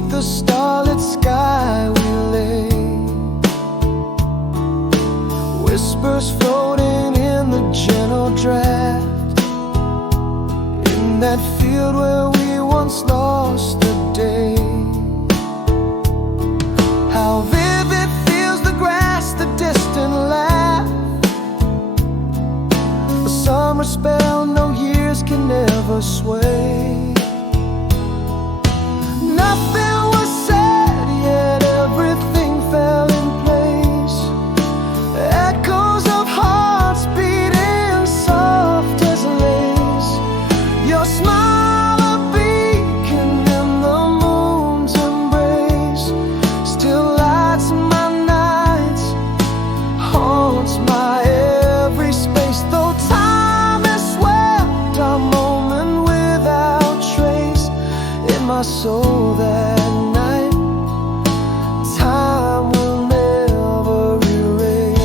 Beneath the starlit sky we lay, whispers floating in the gentle draft, in that field where we once lost the day. How vivid feels the grass, the distant laugh, a summer spell no years can never sway. Nothing was said, yet everything fell in place. Echoes of hearts beating soft as lace. Your smile a beacon in the moon's embrace, still lights my nights, haunts my every space. Though time has swept our moment without trace, in my soul that night, time will never erase.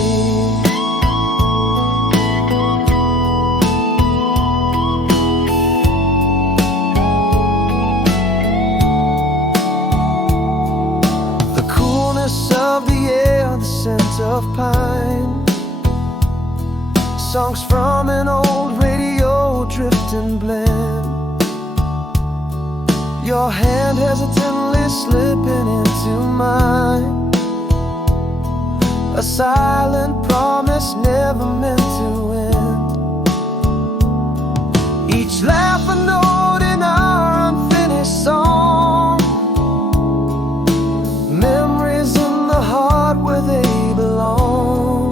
The coolness of the air, the scent of pine, songs from an old radio drift and blend. Your hand hesitantly slipping into mine, a silent promise never meant to end. Each laugh a note in our unfinished song, memories in the heart where they belong.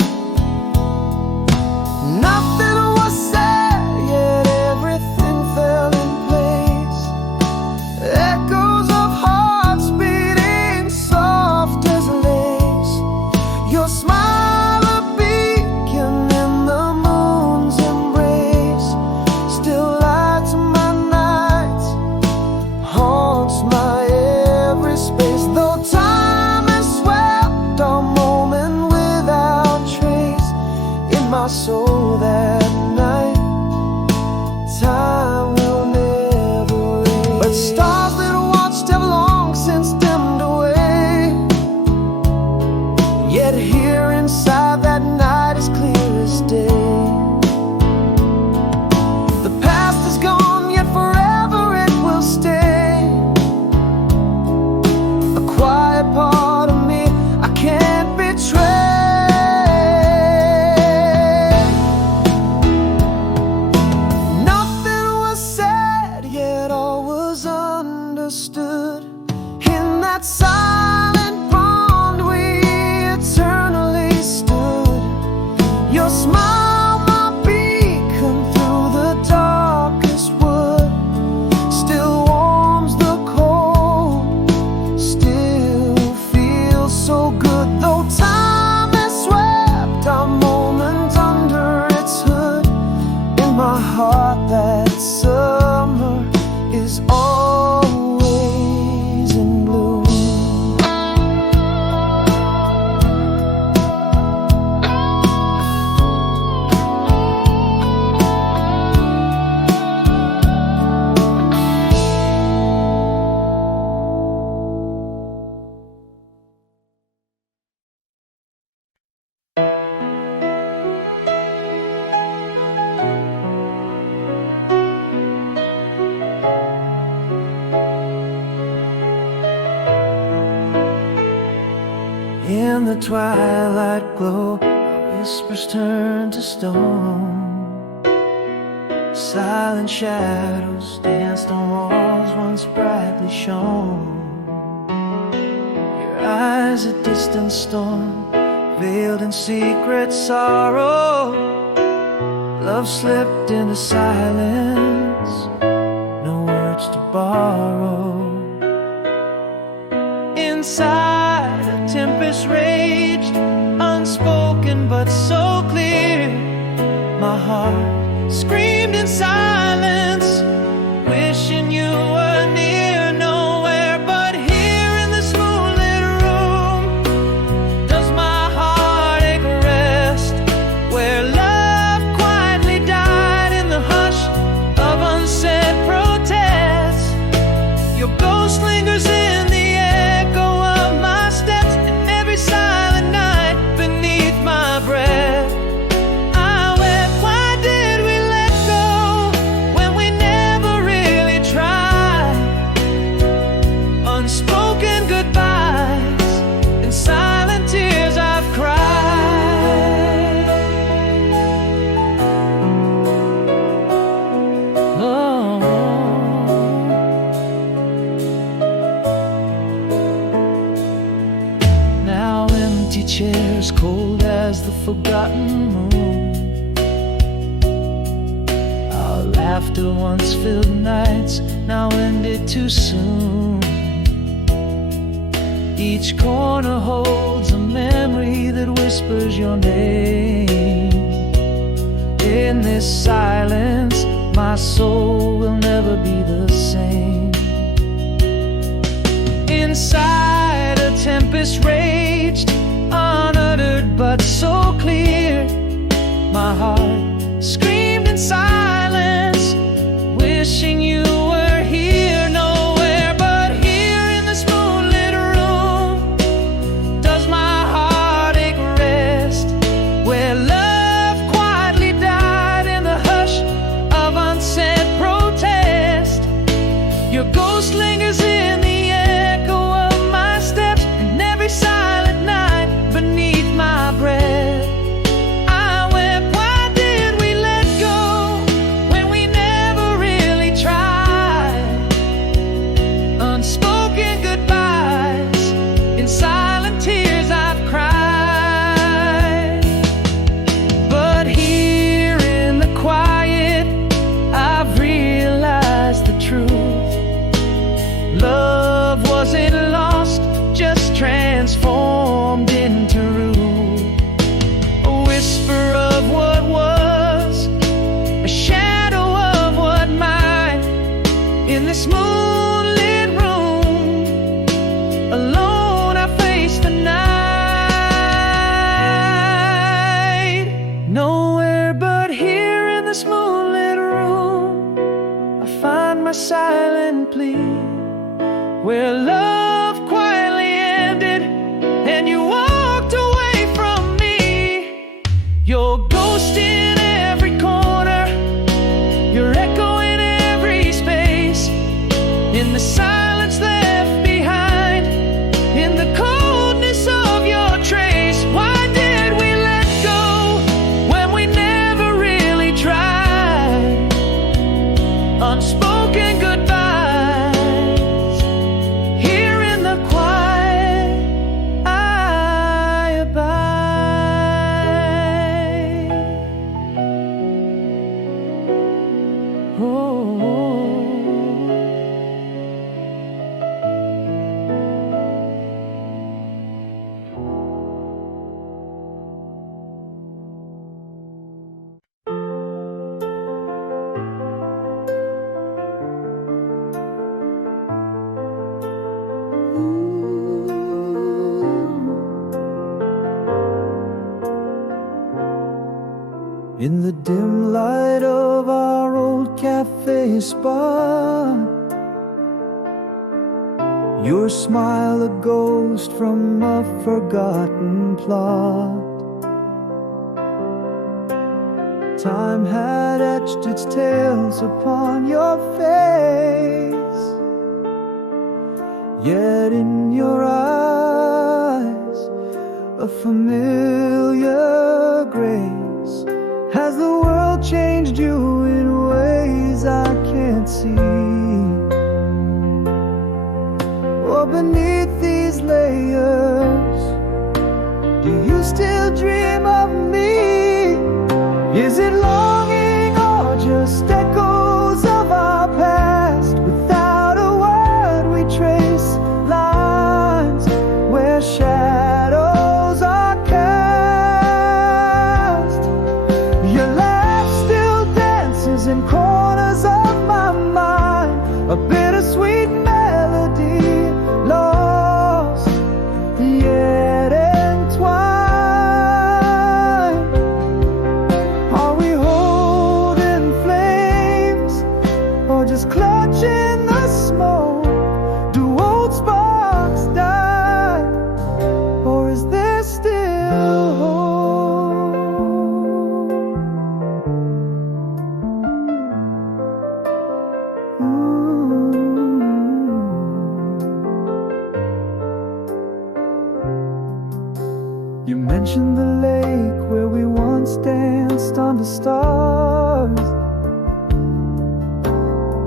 Nothing was said, yet everything fell in place. Echoes of hearts beating soft as lace. Your smile a beacon in the moon's embrace, still lights my nights, haunts my every space. Though time has swept our moment without trace, in my soul that night, time will never erase. But stars that watched have long since dimmed away, yet here inside that night is clear as day. The past is gone, yet forever it will stay. A quiet part of me I can't betray. Nothing was said, yet all was understood. In that silent bond we eternally stood. Your smile, my beacon through the darkest wood, still warms the cold, still feels so good. Though time has swept our moment under its hood, in my heart that summer is always in bloom. In the twilight glow, our whispers turn to stone. Silent shadows danced on walls once brightly shone. Your eyes a distant storm, veiled in secret sorrow. Love slipped into silence, no words to borrow. Inside a tempest raged, unspoken but so clear. My heart screamed in silence, wishing you were near. Nowhere but here in this moonlit room does my heartache rest, where love quietly died in the hush of unsaid protests. Your ghost lingers in the unspoken goodbyes, in silent tears I've cried. Oh. Now empty chairs, cold as the forgotten moon. Our laughter once filled nights, now ended too soon. Each corner holds a memory that whispers your name. In this silence, my soul will never be the same. Inside a tempest raged, unuttered but so clear. My heart screamed in silence, wishing you were here. Nowhere but here in this moonlit room does my heartache rest, where love quietly died in the hush of unsaid protest. Your ghost lingers in the echo of my steps, and every silent night beneath my breath I wept. Why did we let go when we never really tried? Unspoken goodbyes, in silent tears I've cried. But here in the quiet I've realized the truth. Love wasn't lost, just transformed into rule. A whisper of what was, a shadow of what might. In this moonlit room, alone I face the night. Nowhere but here in this moonlit room I find my silent plea, where love quietly ended and you walked away from me. Your ghost in every corner, your echo in every space, in the silence left behind, in the coldness of your trace. Why did we let go when we never really tried? Unspoken goodbyes, here in the quiet I abide. Oh. In the dim light of our old cafe spot, your smile a ghost from a forgotten plot. Time had etched its tales upon your face, yet in your eyes a familiar grace. Has the world changed you in ways I can't see? Or beneath these layers, do you still dream of me? Is it longing or just echoes of our past? Without a word we trace lines where shadows are cast. Your laugh still dances in corners of my mind, a bittersweet melody, lost yet entwined. mention the lake where we once danced under stars,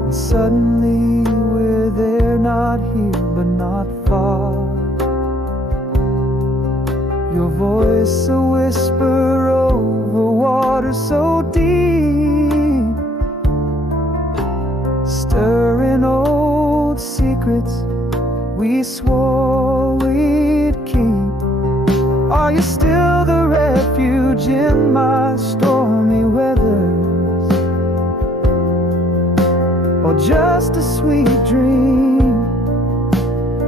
and suddenly we're there, not here but not far. Your voice a whisper over water so deep, stirring old secrets we swore we'd keep. Are you still the refuge in my stormy weathers, or just a sweet dream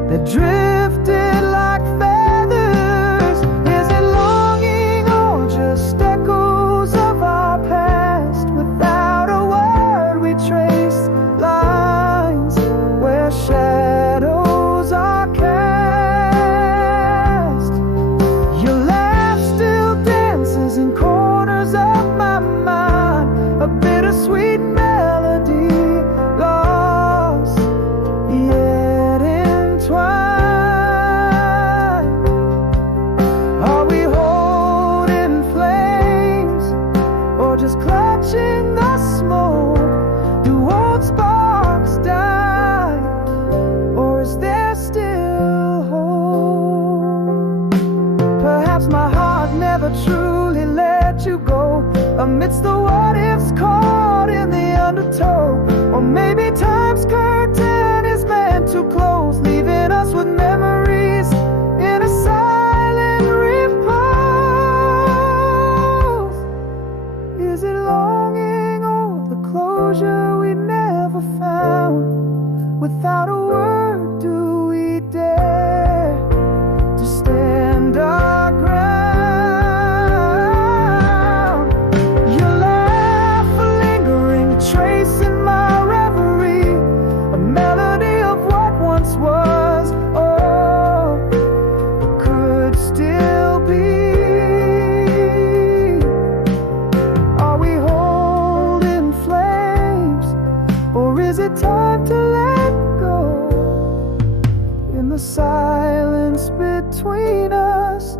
that drifted like feathers? Is it longing or just echoes of our past? Without a word we trace lines where shadows are cast. Your laugh still dances in corners of my mind, a bittersweet melody, lost yet entwined. Are we holding flames or just clutching the smoke? Do old sparks die, or is there still hope? Perhaps my heart never truly let you go, amidst the what ifs caught in the undertow. Or maybe time's curtain is meant to close, leaving us with memories in a silent repose. Is it longing or the closure we never found? Without a word, do we dare to stand our ground? Your laugh a lingering trace in my reverie, a melody of what once was, oh, could still be. Are we holding flames, or is it time to let go? In the silence between us,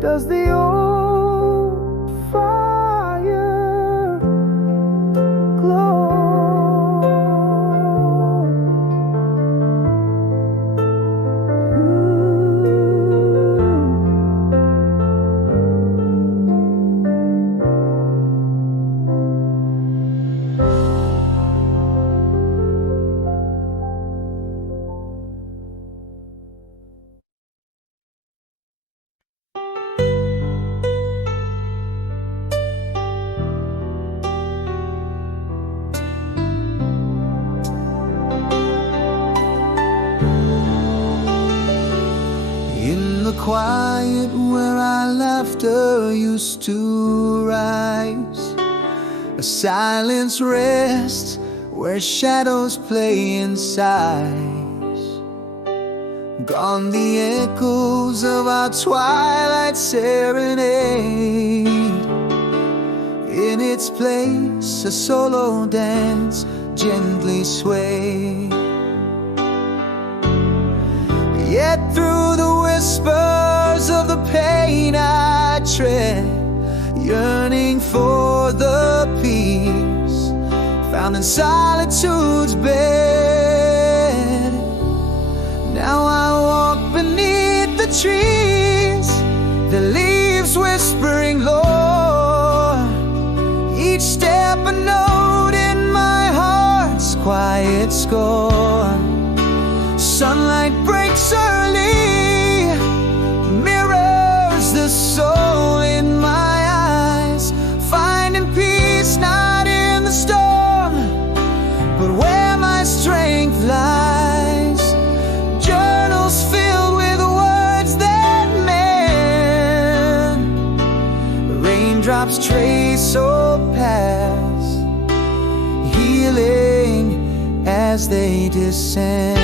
does the old fire glow? In the quiet where our laughter used to rise, a silence rests where shadows play in sighs. Gone the echoes of our twilight serenade. In its place a solo dance gently swayed. Yet through the whispers of the pain I tread, yearning for the peace found in solitude's bed. Now I walk beneath the trees, the leaves whispering low, each step a note in my heart's quiet score. Sunlight breaks early, mirrors the soul in my eyes, finding peace not in the storm, but where my strength lies. Journals filled with words that mend, raindrops trace or pass, healing as they descend.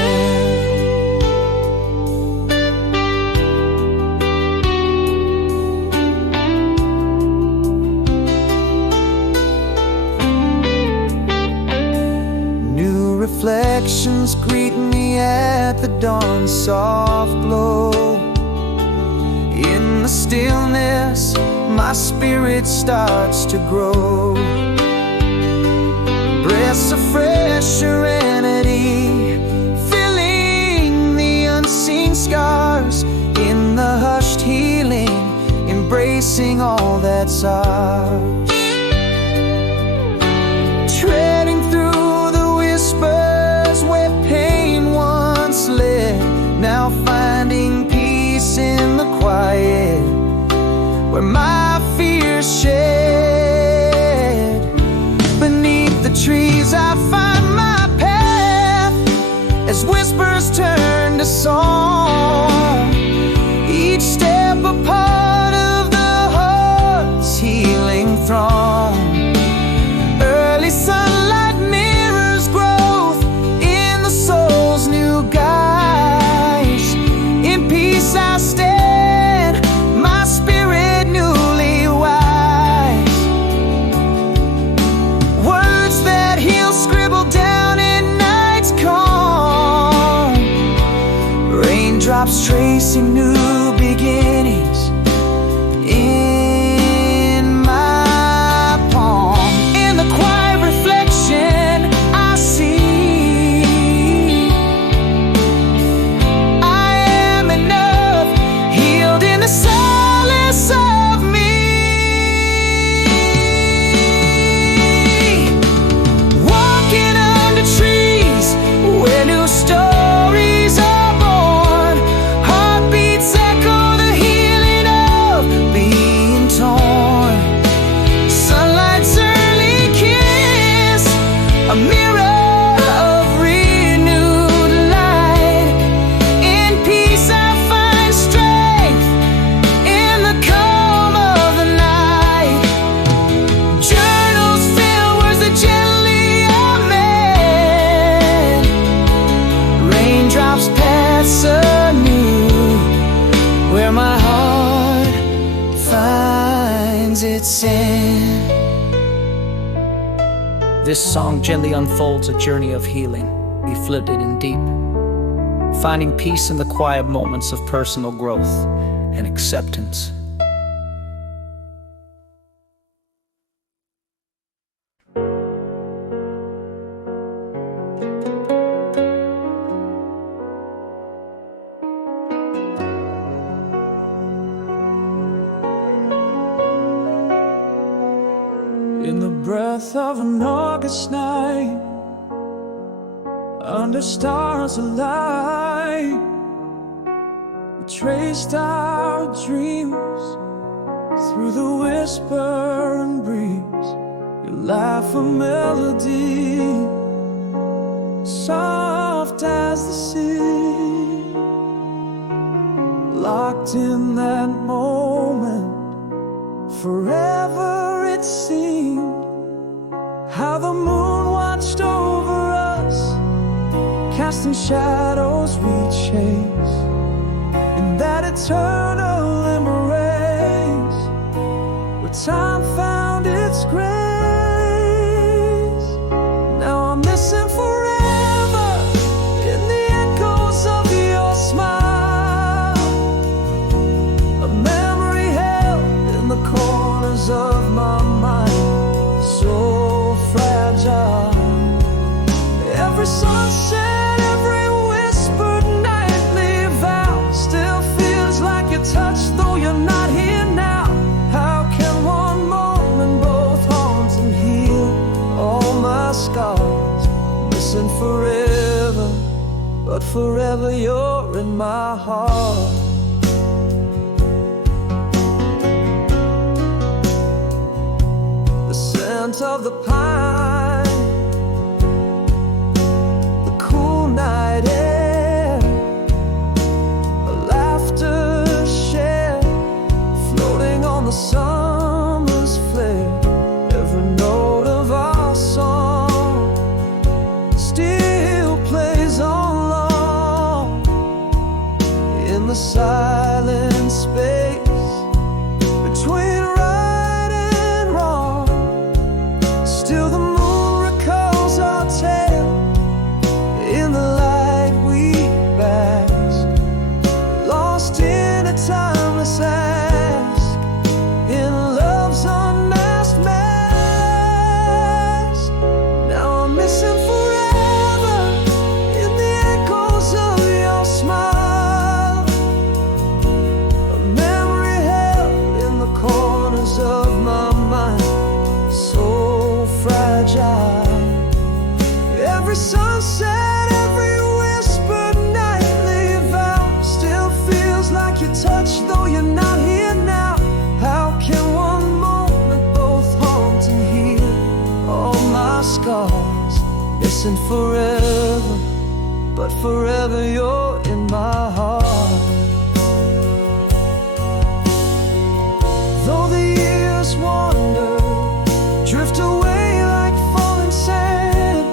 Reflections greet me at the dawn's soft glow. In the stillness my spirit starts to grow. Breaths of fresh serenity, filling the unseen scars. In the hushed healing, embracing all that's ours. Treading through the whispers where pain once led, now finding peace in the quiet where my fears shed. Beneath the trees I find my path as whispers turn to song. Each step a part of the heart's healing throng. Early sunlight mirrors growth in the soul's new guise. In peace I stand, my spirit newly wise. Words that heal scribbled down in night's calm. Raindrops tracing new beginnings in my palm. In the quiet reflection I see I am enough, healed in the silence of me. Walking under trees where new stories are born. Heartbeats echo the healing of being torn. Sunlight's early kiss, a mirror of renewed light. In peace I find strength in the calm of the night. Journals fill words that gently amend. Raindrops pass anew where my heart finds its end. This song gently unfolds a journey of healing, reflected and deep, finding peace in the quiet moments of personal growth and acceptance. In the breath of an August night, under stars alight, we traced our dreams through the whisper and breeze. Your life a melody, soft as the sea. Locked in that moment, forever it seemed. How the moon watched over us, casting shadows we chase in that eternal embrace where time found its grace. Now I'm missing forever in the echoes of your smile, a memory held in the corners of my mind, so fragile. Every sunset, every whispered nightly vow still feels like your touch, though you're not here now. How can one moment both haunt and heal all my scars? Missing forever, but forever you're in my heart. The scent of the pine, the cool night air, a laughter shared, floating on the summer's flare. Every note of our song still plays on long in the silent space between right and wrong. Still the moon recalls our tale in the light we bask, lost in a timeless ask, in a missing forever, but forever you're in my heart. Though the years wander, drift away like falling sand,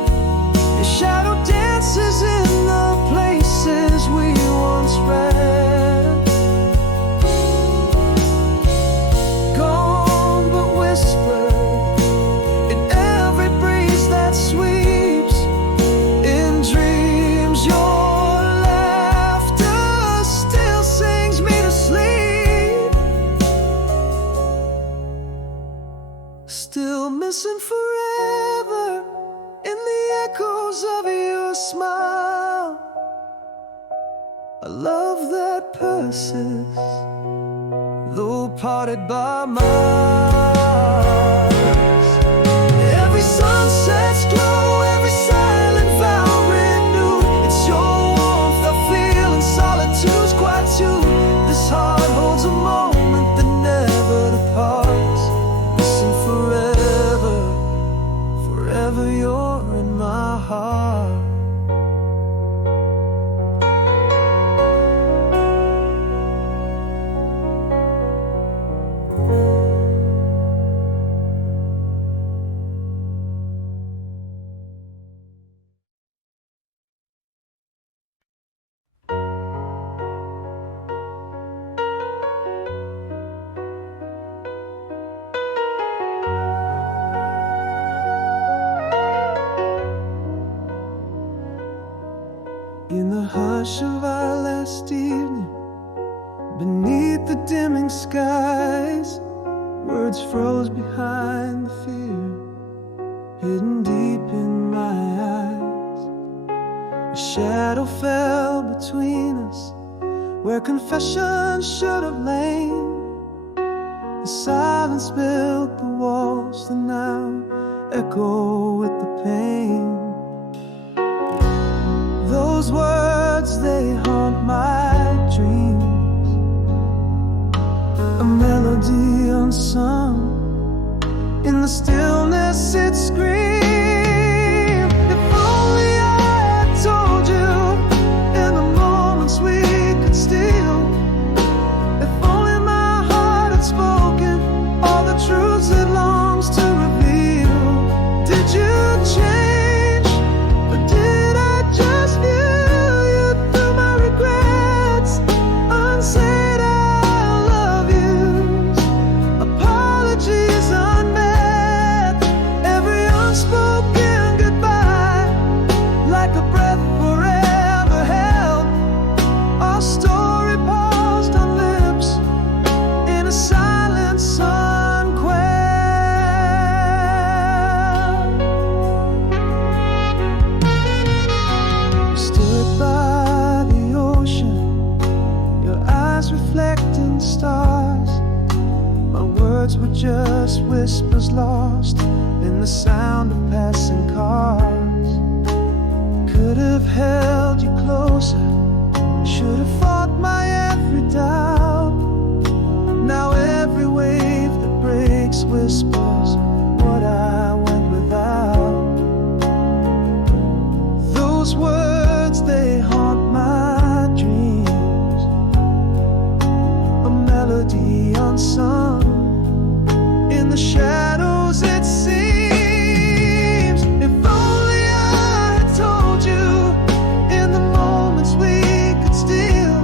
your shadow dances in the places we once ran. Gone but whispered in every breeze that sweeps. In dreams your laughter still sings me to sleep. Still missing forever in the echoes of your smile. A love that persists, though parted by miles. Every sunset's glow, every silent vow renewed. It's your warmth I feel in solitude's quietude. This heart holds a moment that never departs. Missing forever, forever you're in my heart. In the hush of our last evening, beneath the dimming skies, words froze behind the fear hidden deep in my eyes. A shadow fell between us where confession should have lain. The silence built the walls that now echo with the pain. Those words, they haunt my dreams, a melody unsung. In the stillness it screamed. If only I had told you in the moments we could steal. If only my heart had spoken all the truths it longs to reveal. Did you change, or did I just view you through my regrets? Unsaid I love yous, apologies unmet, every unspoken goodbye, like a breath forever held. Our story paused on lips in a silence unquelled. We stood by the ocean, your eyes reflecting stars. My words were just whispers lost in the sound of passing cars. Could have held you closer, should have fought my every doubt. Now every wave that breaks whispers what I went without. Those words, they haunt my dreams, a melody unsung. In the shadows it seems. If only I had told you in the moments we could steal.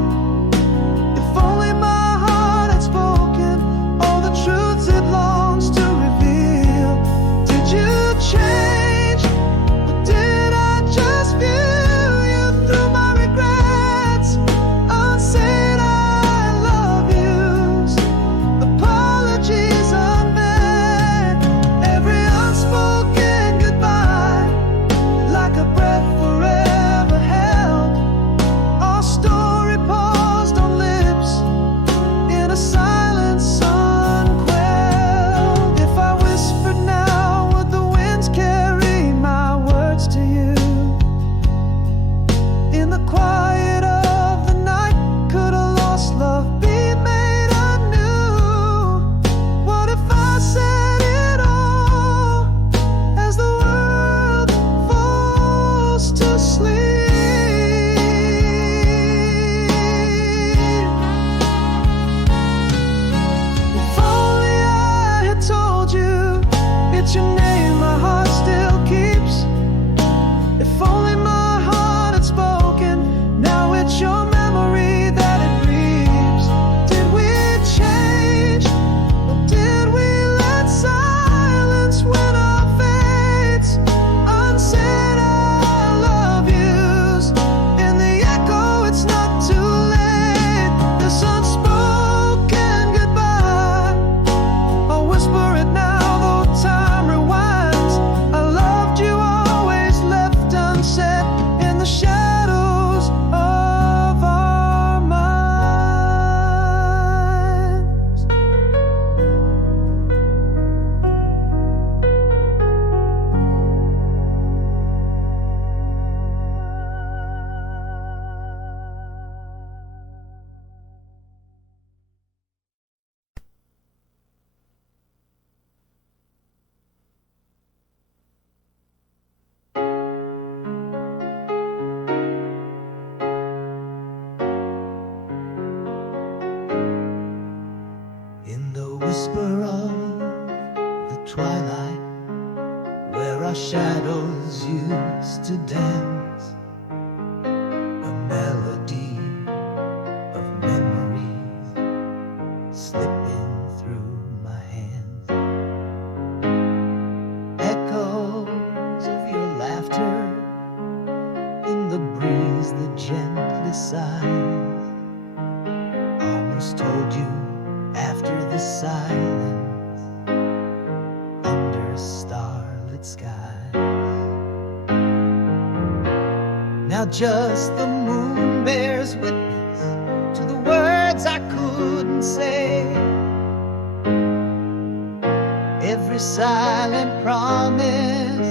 whisper of the twilight, where our shadows used to dance, a melody of memories slipping through my hands, echoes of your laughter in the breeze that gently sighs, almost told you after the silence under starlit skies. Now just the moon bears witness to the words I couldn't say, every silent promise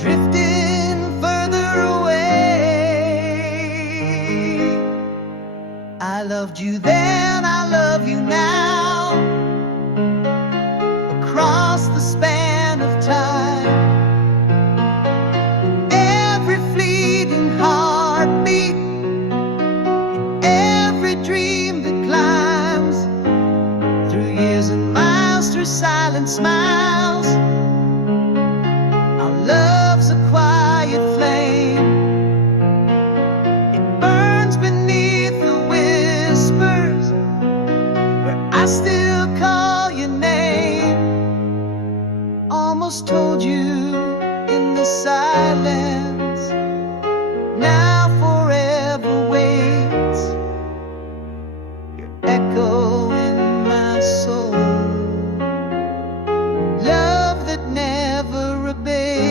drifting further away. I loved you then, I love you now, across the span of time. Every fleeting heartbeat, every dream that climbs through years and miles, through silent smiles. Our love's a quiet flame, it burns beneath the whispers where I still call your name. Almost told you in the silence, now forever waits your echo in my soul, love that never abates.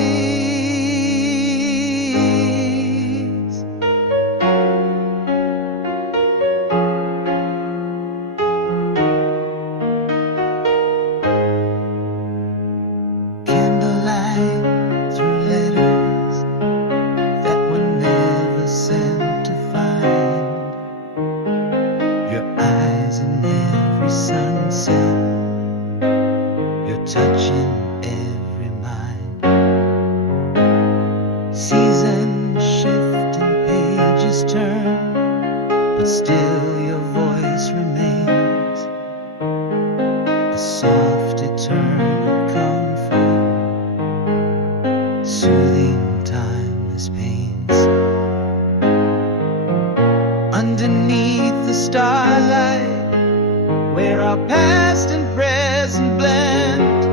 Candlelight through letters that were never sent to find, your eyes in every sunset, your touch in every mind. Seasons shift and pages turn, but still your voice remains, a soft eternal comfort, soothing timeless pains. Underneath the starlight, where our past and present blend,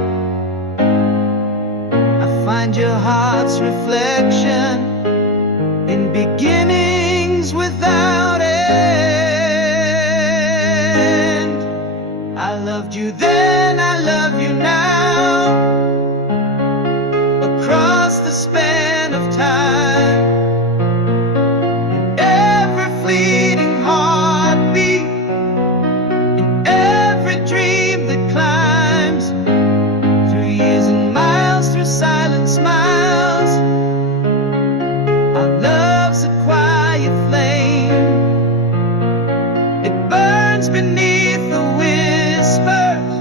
I find your heart's reflection in beginnings without end. I loved you then, I love you now, across the span of time. In every fleeting heartbeat, in every dream that climbs through years and miles, through silent smiles. Our love's a quiet flame, it burns beneath the whispers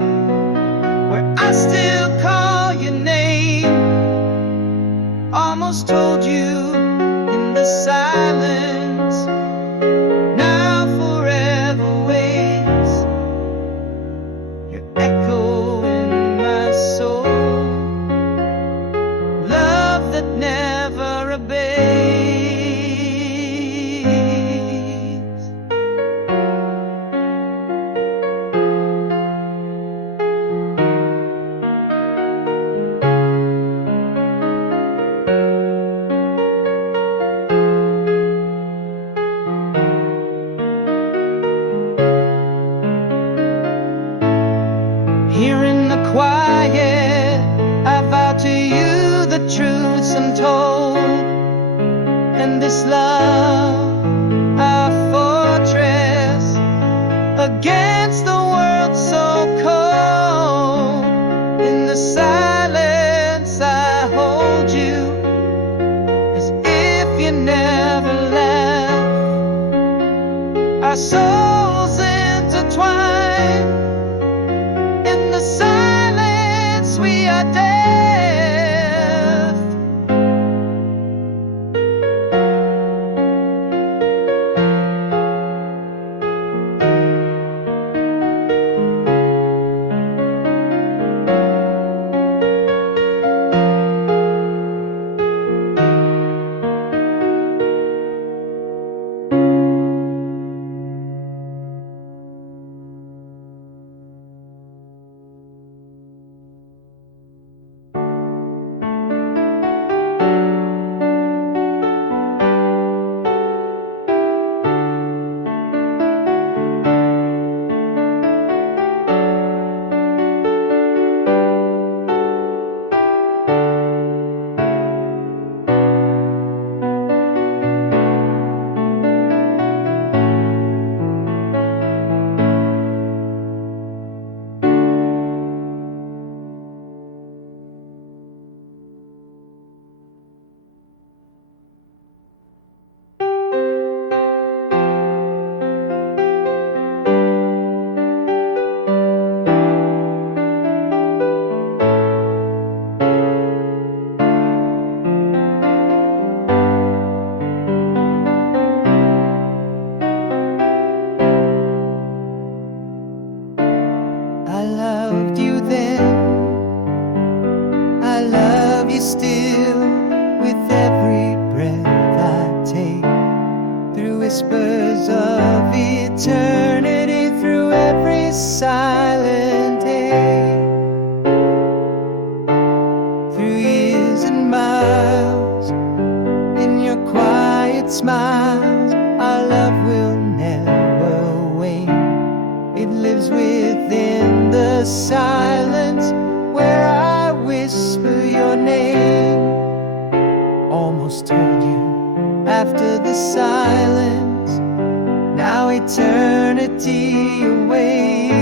where I still call your name. Almost told you in the silence, now forever waits your echo in my soul, love that never abates. Here in the quiet, I vow to you the truths untold, and this love, our fortress against the world so cold. In the silence I hold you as if you never left, our souls intertwined. In the silence we are deaf. the silence where I whisper your name. Almost told you after the silence, now eternity awaits.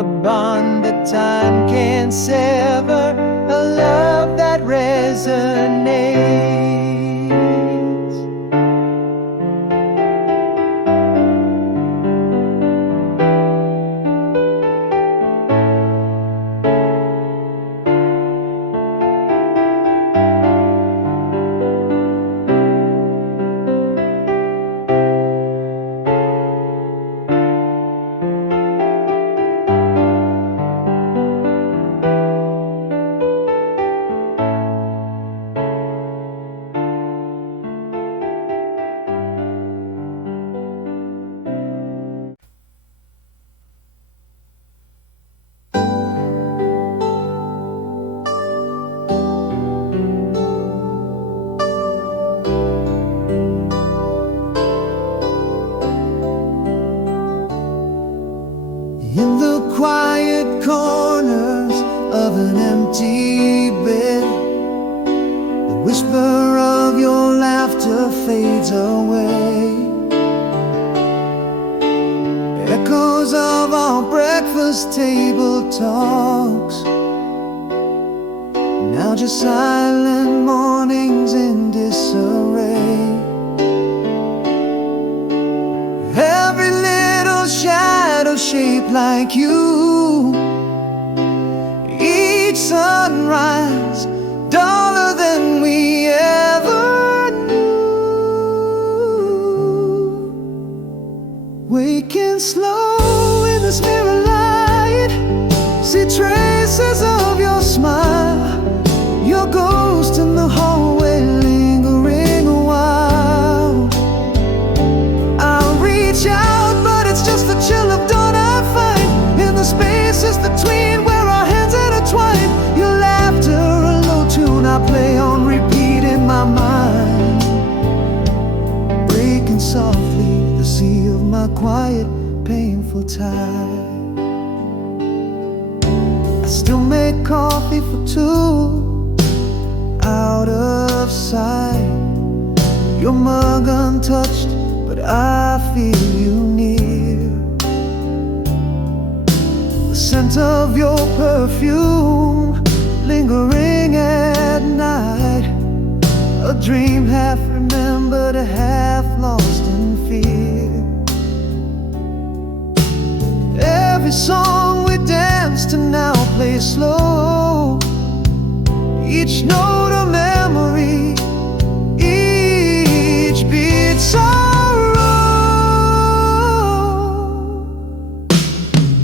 A bond that time can't sever, a love that resonates. In the quiet corners of an empty bed, the whisper of your laughter fades away. Echoes of our breakfast table talks, now just silent mornings in disarray. Every little shadow shaped like you, each sunrise duller than we ever knew. Waking slow in this mirror light, see traces of your smile, your ghost in the hallway lingering a while. I'll reach out, but it's just the chill of dawn I find in the spaces between where our hands intertwine. Your laughter, a low tune I play on repeat in my mind, breaking softly the sea of my quiet, painful tide. I still make coffee for two, out of sight. Your mug untouched, but I feel you near. The scent of your perfume lingering at night, a dream half remembered, half lost in fear. Every song we dance to now plays slow, each note a memory, each beat sorrow.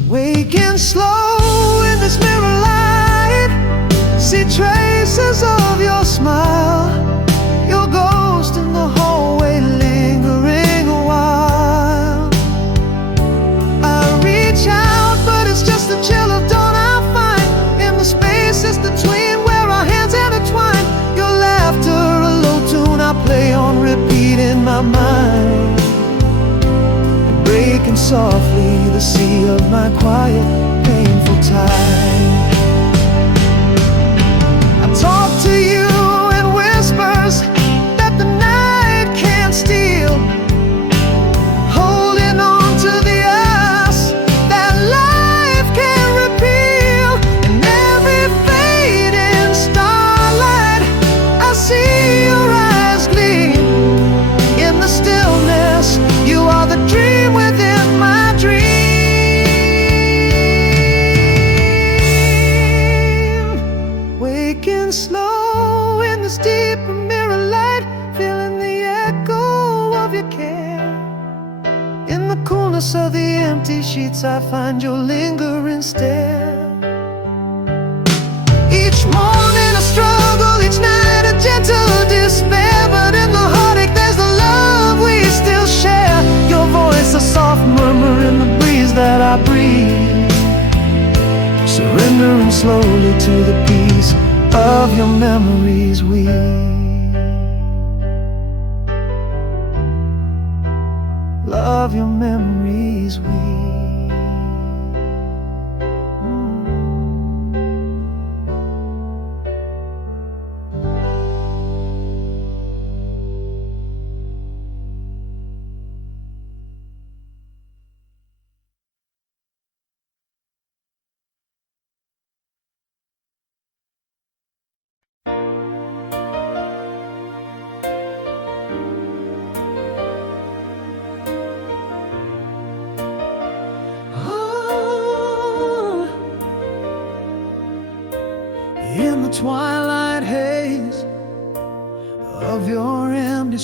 Waking slow in this mirror light, see traces of your smile, your ghost in the hallway lingering a while. I reach out, but it's just the chill of dawn I find in the spaces between where our hands intertwine. Your laughter, a low tune I play on repeat in my mind, breaking softly the sea of my quiet, painful tide. I talk to you in whispers that the night can't steal, holding on to the us that life can't repeal. In every fading starlight, I see your eyes gleam. In the stillness, you are the dream within my dream. Waking slow in this deeper mirror light, feeling the echo of your care. In the coolness of the empty sheets, I find your lingering stare. Each morning a struggle, each night a gentle despair, but in the heartache there's the love we still share. Your voice, a soft murmur in the breeze that I breathe, surrendering slowly to the peace of your memories. We love your memories. We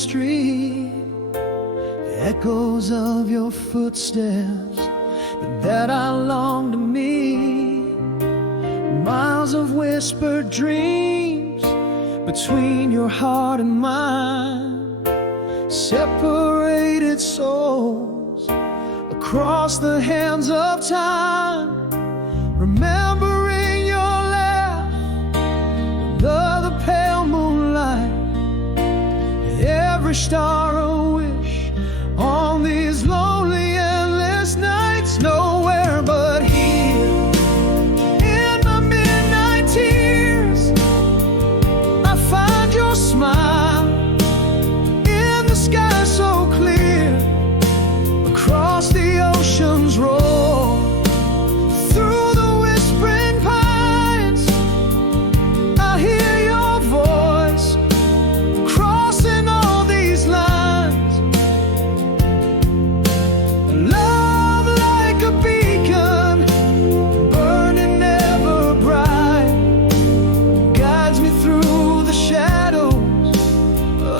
street, the echoes of your footsteps that I long to meet. Miles of whispered dreams between your heart and mine, separated souls across the hands of time, remembering your laugh under the pale moonlight, every star a wish on these lonely endless nights. Nowhere but here in my midnight tears, I find your smile in the sky so clear, across the ocean's roar, through the whispering pines, I hear your voice crossing all these lines. Love like a beacon, burning ever bright, guides me through the shadows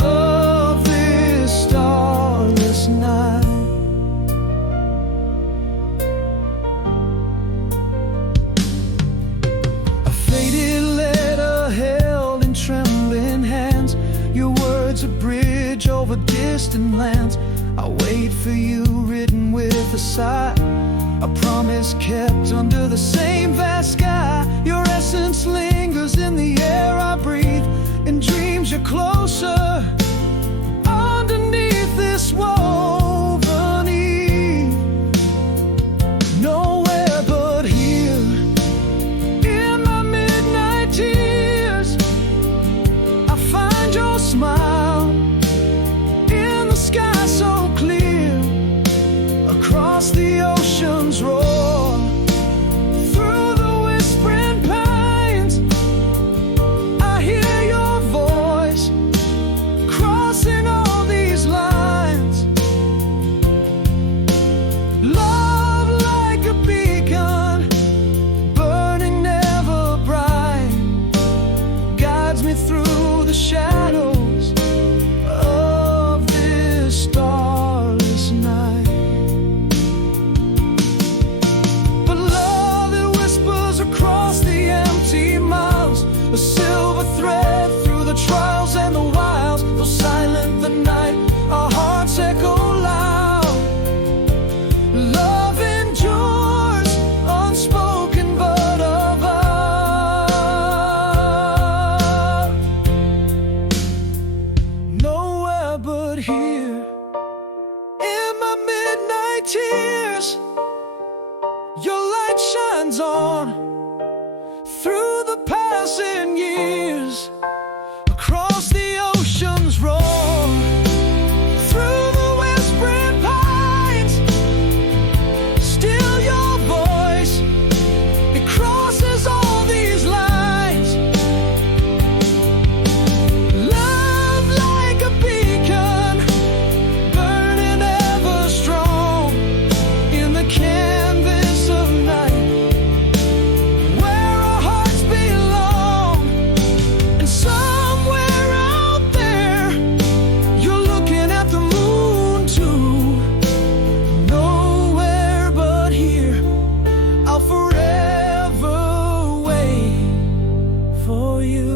of this starless night. A faded letter held in trembling hands, your words a bridge over distant lands. I wait for you written with a sigh, a promise kept under the same vast sky. Your essence lingers in the air I breathe, in dreams you're closer underneath this woven eve. Nowhere but here in my midnight tears, I find your smile in the sky so clear, across the ocean's roar, through the whispering pines, I hear your voice crossing all these lines. Love like a beacon, burning never bright, guides me through the shadows of this starless night. But love that whispers across the empty miles, a silver thread through the trials and the wiles, though silent the night, our hearts echo loud. Love endures, unspoken but avowed. Nowhere but here in my midnight tears, your light shines on through the passing years, across the ocean's roar, through the whispering pines, still your voice, it crosses all these lines. Love like a beacon, burning ever strong, in the canvas of night, where our hearts belong. And somewhere out there, you're looking at the moon too. Nowhere but here, I'll forever wait for you.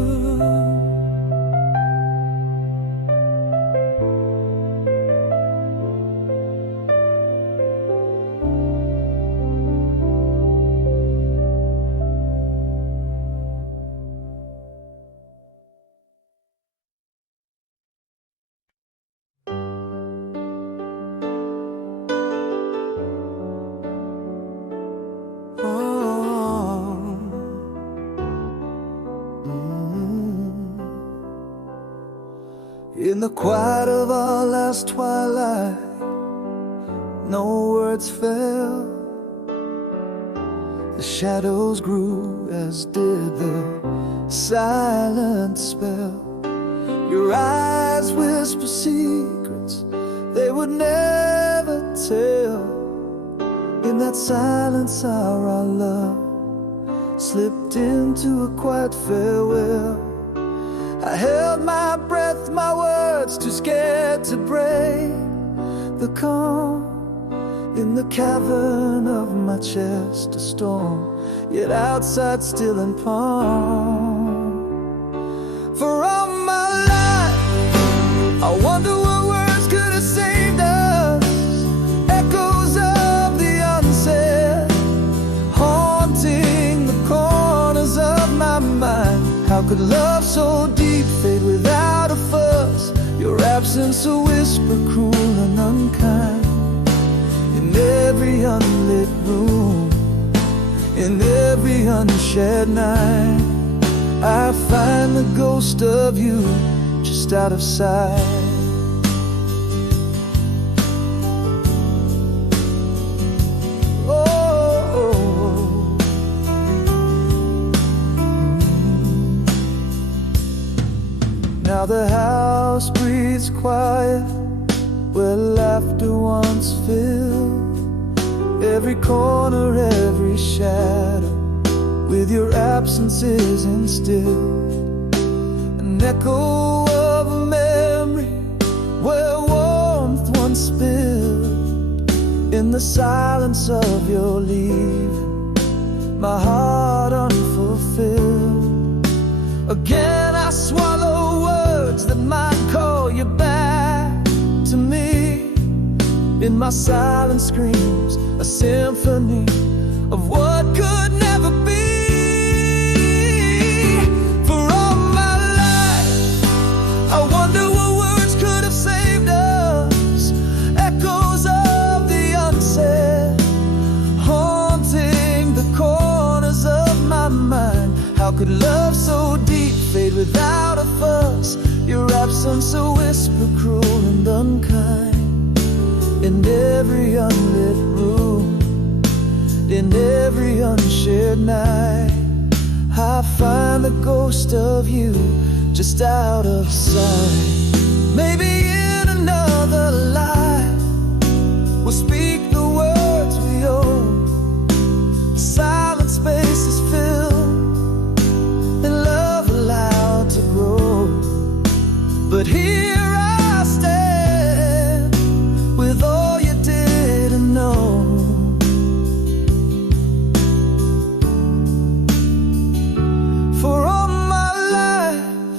In the quiet of our last twilight, no words fell. The shadows grew, as did the silent spell. Your eyes whisper secrets they would never tell. In that silence our love slipped into a quiet farewell. I held my breath, my words too scared to break the calm. In the cavern of my chest a storm, yet outside still in palm. For all my life I wonder what words could have saved us. Echoes of the unsaid, haunting the corners of my mind. How could love so deep fade without a fuss? Your absence a whisper cruel and unkind. In every unlit room, in every unshared night, I find the ghost of you just out of sight. Now the house breathes quiet, where laughter once filled every corner, every shadow. With your absence is instilled an echo of a memory, where warmth once spilled. In the silence of your leaving, my heart unfulfilled. Again I swallow words that might call you back to me. In my silent screams, a symphony of what could never be. For all my life I wonder what words could have saved us. Echoes of the unsaid, haunting the corners of my mind. How could love so deep fade without a fuss? Your absence a whisper cruel and unkind. In every unlit room, in every unshared night, I find the ghost of you just out of sight. Maybe in another life we'll speak the words we own. Silent spaces filled and love allowed to grow. But here I stand with all you didn't know. For all my life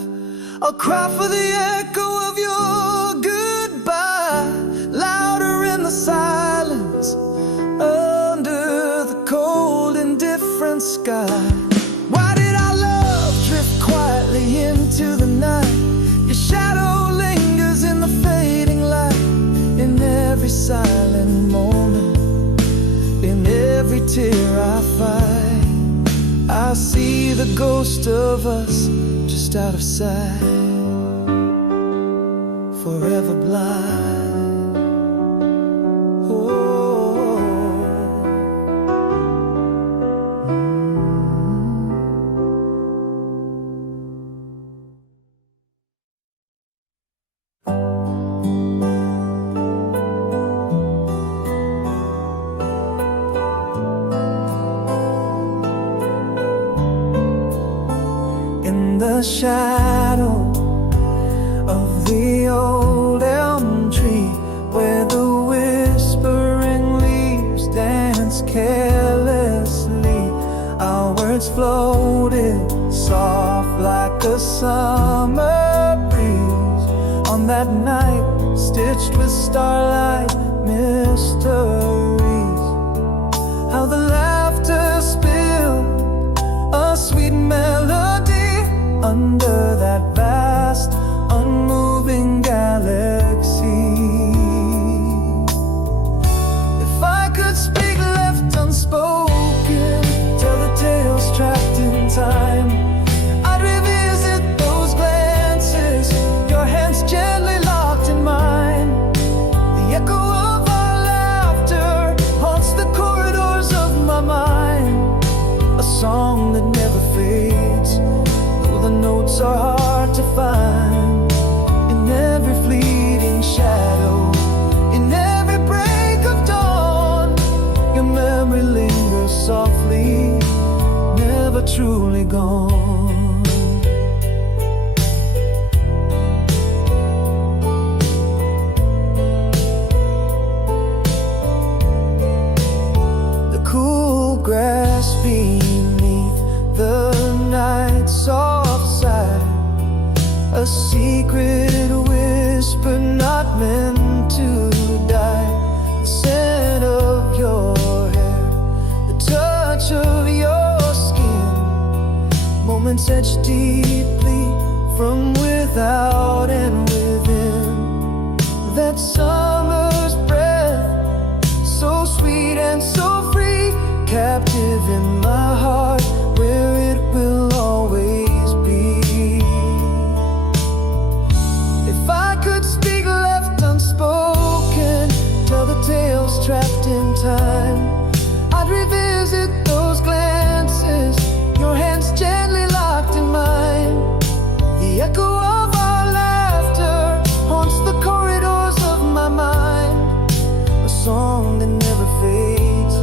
I'll cry for the echo of your goodbye, louder in the silence, under the cold indifferent sky. Why did our love drift quietly into the night? Your shadow lingers in the fading light. In every silent moment, in every tear I find, I see the ghost of us just out of sight, forever blind. Oh. The shadow of the old elm tree, where the whispering leaves dance carelessly, our words floated soft like a summer breeze. On that night, stitched with starlight mysteries, how the laughter spilled a sweet melody under that vast, unmoving galaxy. If I could speak left unspoken, tell the tales trapped in time, I'd revisit those glances, your hands gently locked in mine. The echo of our laughter haunts the corridors of my mind, a song that never fades. The notes are hard to find in every fleeting shadow, in every break of dawn. Your memory lingers softly, never truly gone. secret whisper not meant to die. The scent of your hair, the touch of your skin, moments etched deeply from without and within. That summer's breath, so sweet and so free, captive in my heart, where it will always be. If I could speak left unspoken, tell the tales trapped in time, I'd revisit those glances, your hands gently locked in mine. The echo of our laughter haunts the corridors of my mind, a song that never fades,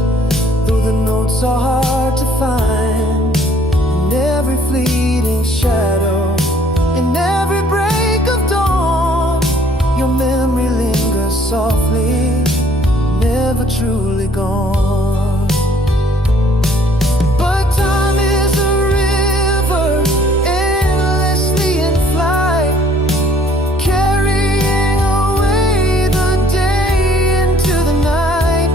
though the notes are hard to find. In every fleeting shadow, in every break of dawn, your memory lingers softly, never truly gone. But time is a river, endlessly in flight, carrying away the day into the night.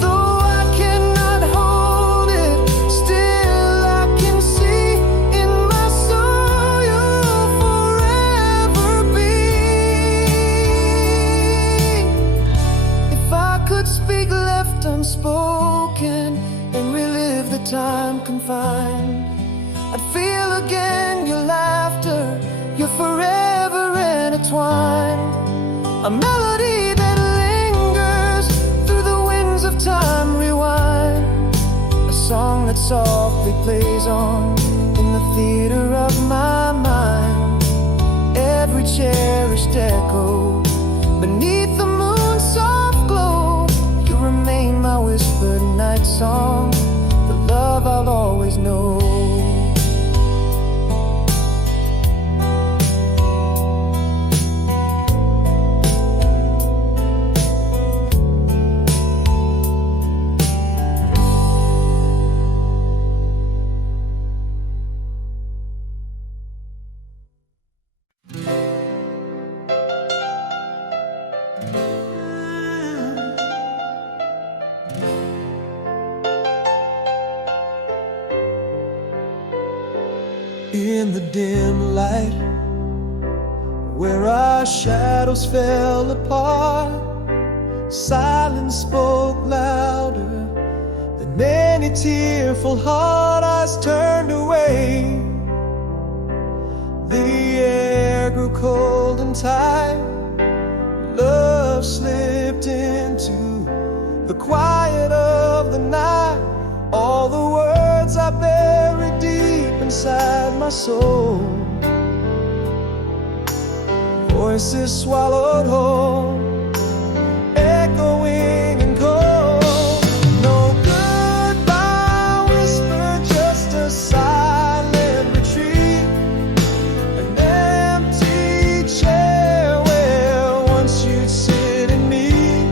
Though I cannot hold it, still I can see in my soul you'll forever be. If I could speak left unspoken and relive the time confined, I'd feel again your laughter, you're forever intertwined. A melody that lingers through the winds of time rewind, a song that softly plays on in the theater of my mind. Every cherished echo beneath the moon's soft glow, you remain my whispered night song, the love I'll always know. In the dim light, where our shadows fell apart, silence spoke louder than many tearful heart eyes turned away. The air grew cold and tight, love slipped into the quiet of the night. All the words I buried deep inside my soul, voices swallowed whole, echoing and cold. No goodbye whisper, just a silent retreat, an empty chair where once you'd sit and meet.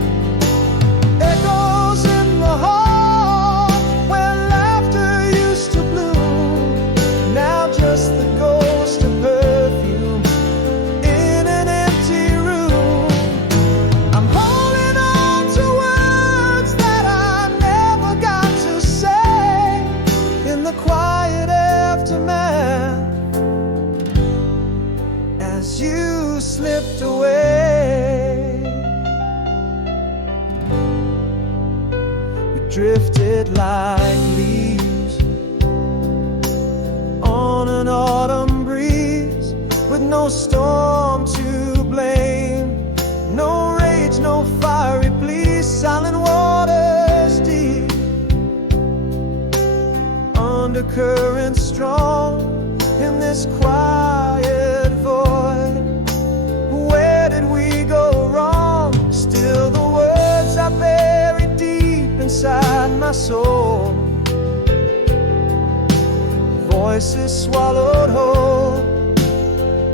Echoes in the hall where laughter used to bloom, now just the ghost of perfume in an empty room. I'm holding on to words that I never got to say in the quiet aftermath as you slipped away. We drifted like leaves on an autumn breeze, with no storm to blame, no rage, no fiery plea, silent waters deep, undercurrent strong in this quiet void. Where did we go wrong? Still the words I buried deep inside my soul, voices swallowed whole,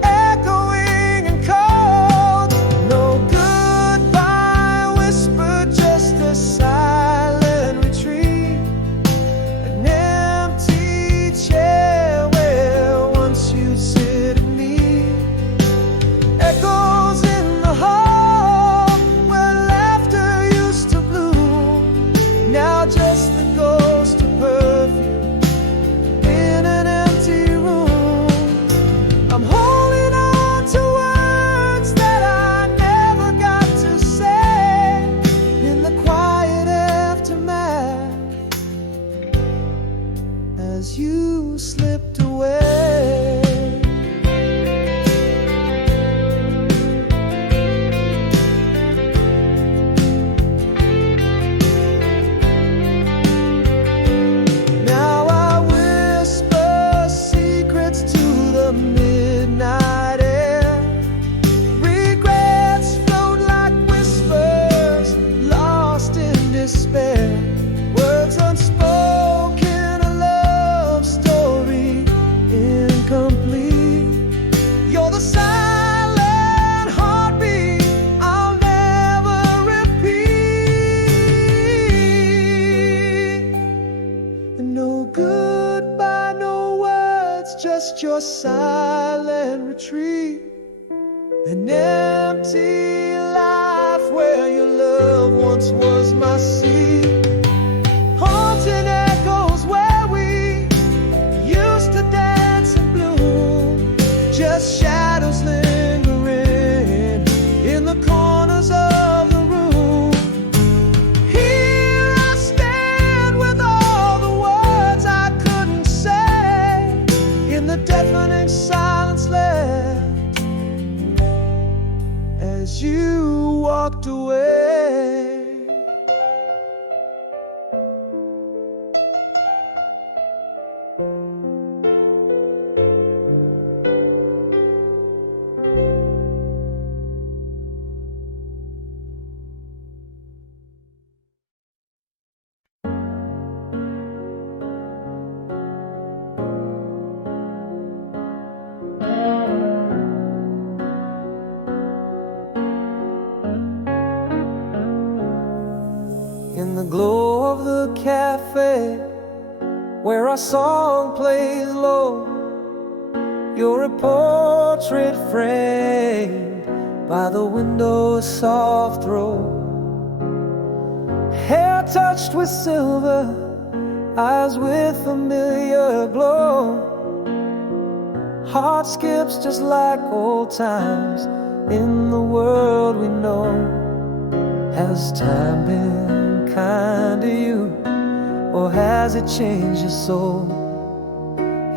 echoing and cold. No goodbye whisper, just a silent retreat, an empty chair where once you'd sit and meet. just your silent retreat, an empty life where your love once was my seat. Haunting echoes where we used to dance and bloom, just shadows lingering in the corners of the room. Here I stand with all the words I couldn't say in the deafening silence left as you walked away. In the glow of the cafe, where our song plays low, you're a portrait framed by the window's soft robe. Hair touched with silver, eyes with familiar glow. Heart skips just like old times in the world we know. Has time been kind to you, or has it changed your soul?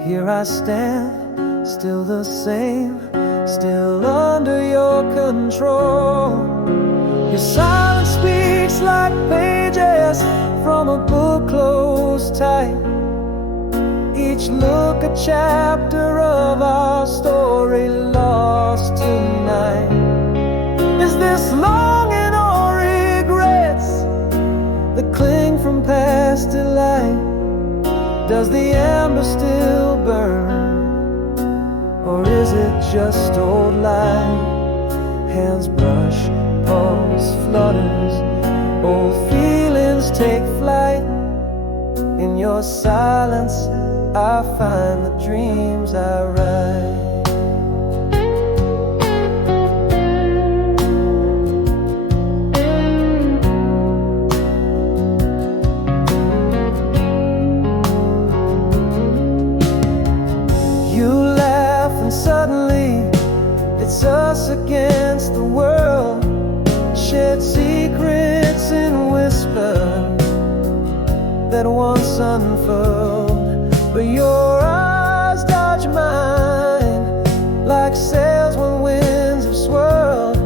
Here I stand, still the same, still under your control. Your silence speaks like pages from a book closed tight, each look a chapter of our story lost tonight. Is this longing or regrets that cling from past delight? Does the ember still burn, or is it just old light? Hands brush, pulse flutters, old feelings take flight. In your silence I find the dreams I write. Suddenly, it's us against the world. Shared secrets in whisper that once unfurled. But your eyes dodge mine like sails when winds have swirled.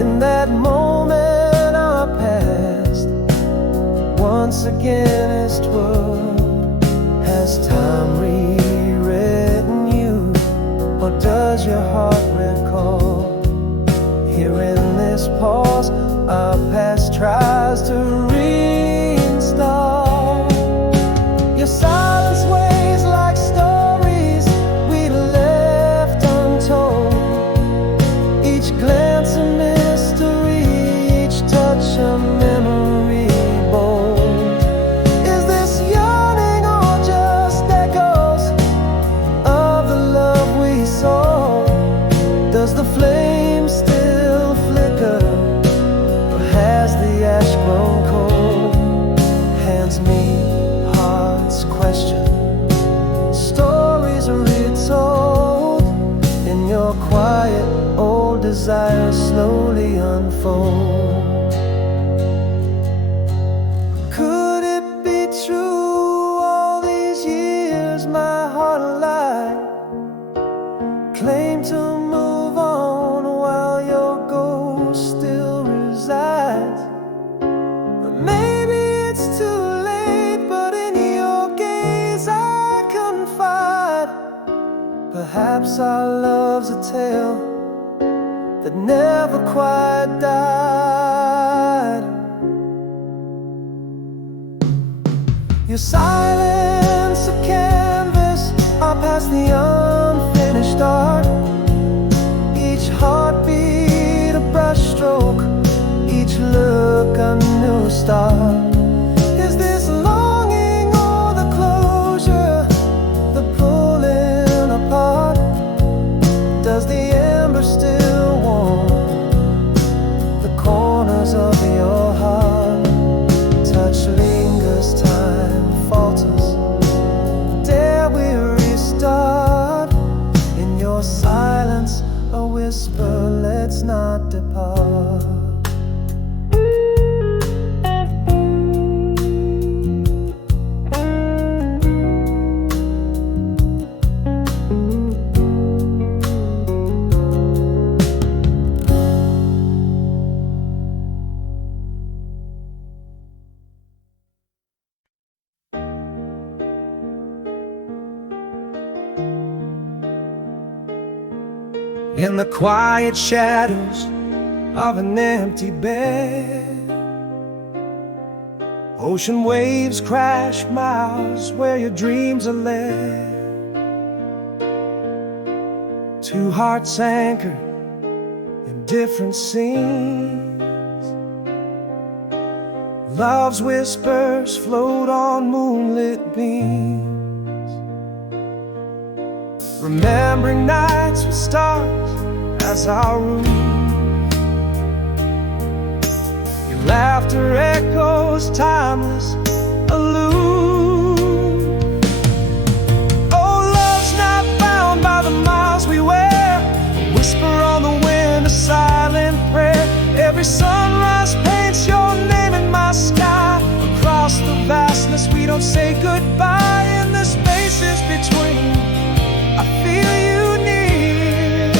In that moment our past once again is twirled. Has time rewritten you, or does your heart recall? Here in this pause, our past tries to reinstall. Your silence weighs like stories we left untold. Each glance a mystery, each touch a memory bold. Is this yearning or just echoes of the love we saw? Does the flame still flicker, or has the ash grown cold? Hands meet, hearts question, stories are retold. In your quiet, old desires slowly unfold. Could it be true all these years my heart lied? Claim to move on while your ghost still resides. But maybe it's too late, but in your gaze I confide. Perhaps our love's a tale that never quite died. Your silence a canvas, our past the unfinished art. Each heartbeat a brushstroke, each look a new start. Is this longing or the closure, the pulling apart? in the quiet shadows of an empty bed. Ocean waves crash miles where your dreams are led. Two hearts anchored in different scenes. Love's whispers float on moonlit beams. Remembering nights with stars as our room. Your laughter echoes timeless, aloof. Oh, love's not bound by the miles we wear. A whisper on the wind, a silent prayer. Every sunrise paints your name in my sky. Across the vastness we don't say goodbye. In the spaces between, I feel you near,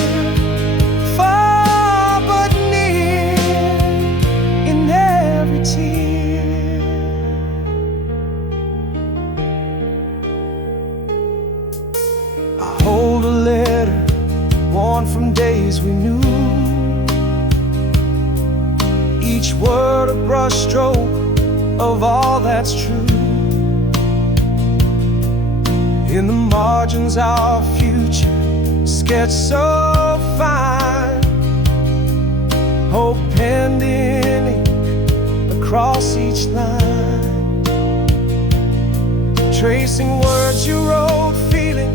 far but near, in every tear. I hold a letter worn from days we knew. Each word a brushstroke of all that's true. In the margins our future sketched so fine. Hope penned in ink across each line. Tracing words you wrote, feeling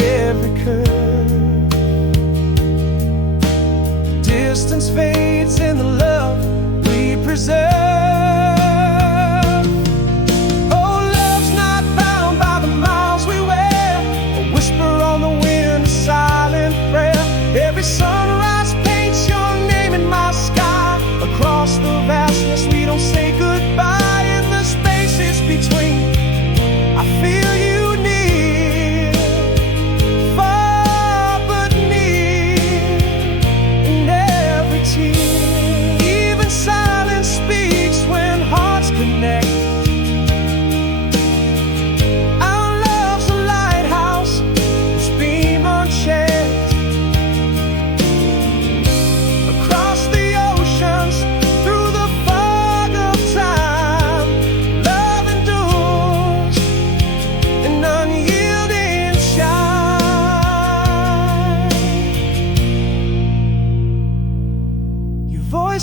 every curve. Distance fades in the love we preserve. Every sunrise paints your name in my sky. Across the vastness we don't say goodbye. In the spaces between, I feel you near, far but near, in every tear. Even silence speaks when hearts connect. Our love's a lighthouse whose beam unchecked.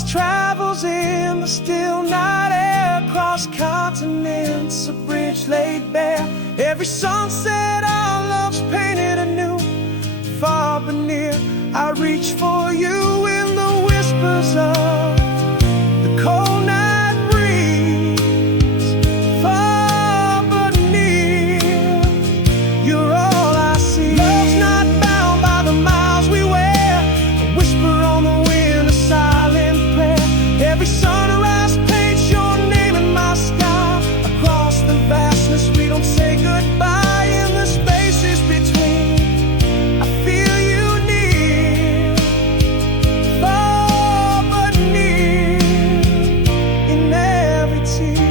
Travels in the still night air. Across continents, a bridge laid bare. Every sunset our love's painted anew. Far but near, I reach for you in the whispers of the cold night breeze. Far but near, you're all I see. Love's not bound by the miles we wear. A whisper on the wind, a silent. Every sunrise paints your name in my sky. Across the vastness we don't say goodbye. In the spaces between, I feel you near, far but near, in every tear.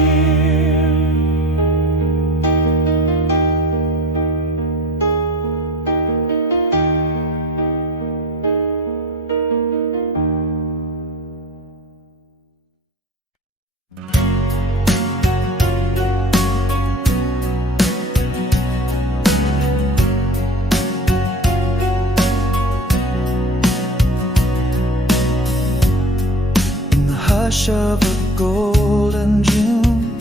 Hush of a golden June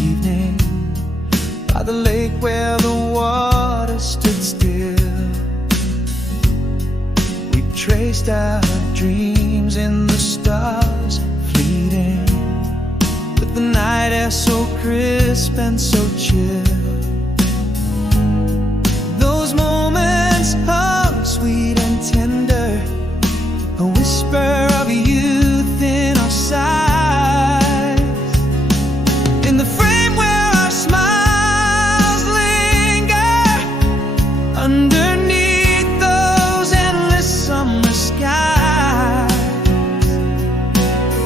evening, by the lake where the water stood still, we traced our dreams in the stars fleeting, with the night air so crisp and so chill. Those moments hung sweet and tender, a whisper of youth in our sighs, in the frame where our smiles linger, underneath those endless summer skies.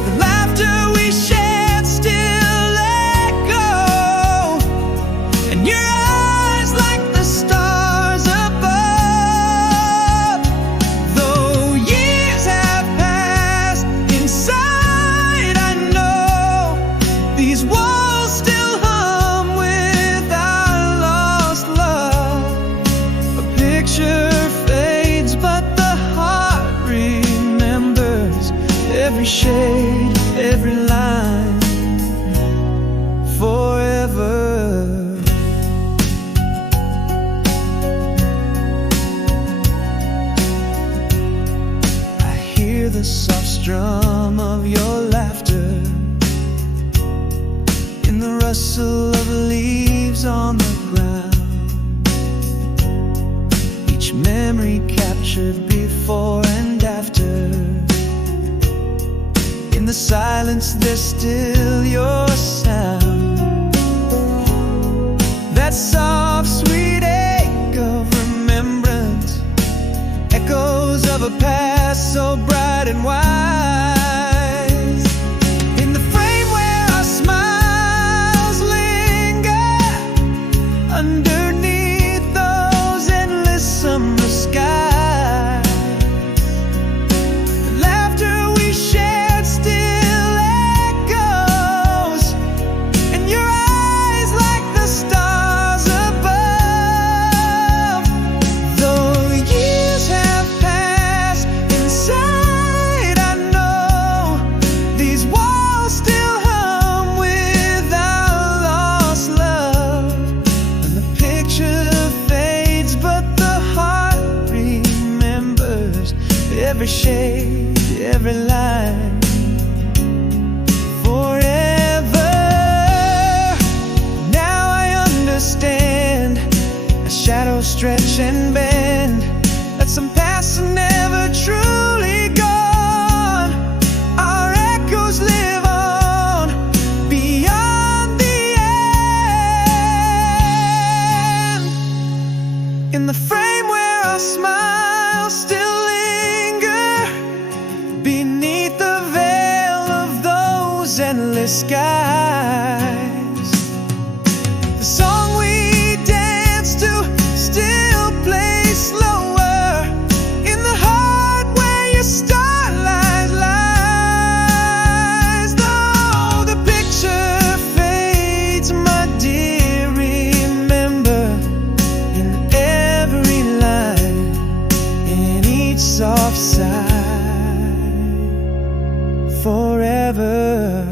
The laughter we shared still echo, and strum of your laughter, in the rustle of leaves on the ground, each memory captured before and after. In the silence there's still your sound, that soft sweet ache of remembrance, echoes of a past so bright and wise. In the frame where our smiles linger, underneath those endless summer skies, the laughter we shared still echoes, and your eyes like the stars above. Though years have passed, inside I know these walls still hum with our lost love. And the picture fades, but the heart remembers every shade, every line, forever. Now I understand, as shadows stretch and bend, that some paths are never truly gone. Our echoes live on beyond the end. In the frame where our smiles still linger, beneath the veil of those endless skies, the song we dance to still plays slower, in the heart where your starlight lies. Though the picture fades, my dear, remember, in every line, in each soft sigh, forever.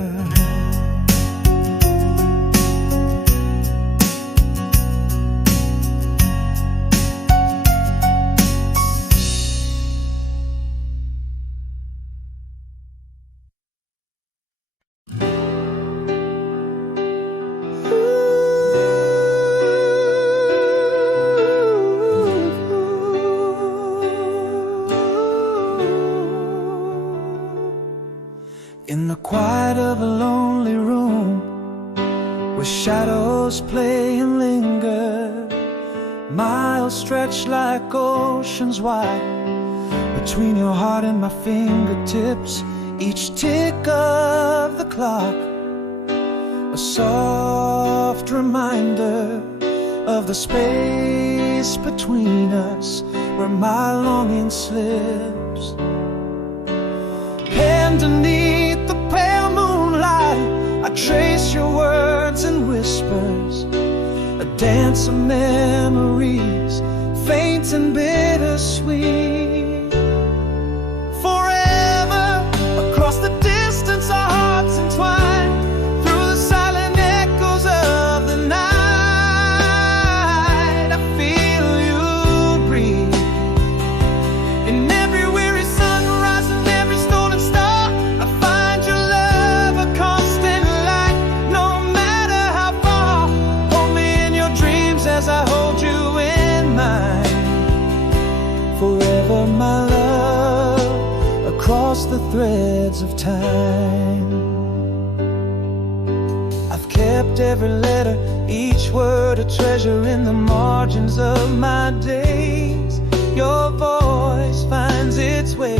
In the quiet of a lonely room, where shadows play and linger, miles stretch like oceans wide, between your heart and my fingertips, each tick of the clock, a soft reminder of the space between us, where my longing slips. Underneath the pale moonlight, I trace your words and whispers, a dance of memories, faint and bittersweet. Forever, across the distance, our hearts entwine, through the silent echoes of the night. I feel you breathe in every weary sunrise and every stolen star. I find your love a constant light, no matter how far. Hold me in your dreams as I hold you in mine. Forever, my love, across the threads of time. I've kept every letter, each word a treasure in the margins of my days. Your voice finds its way,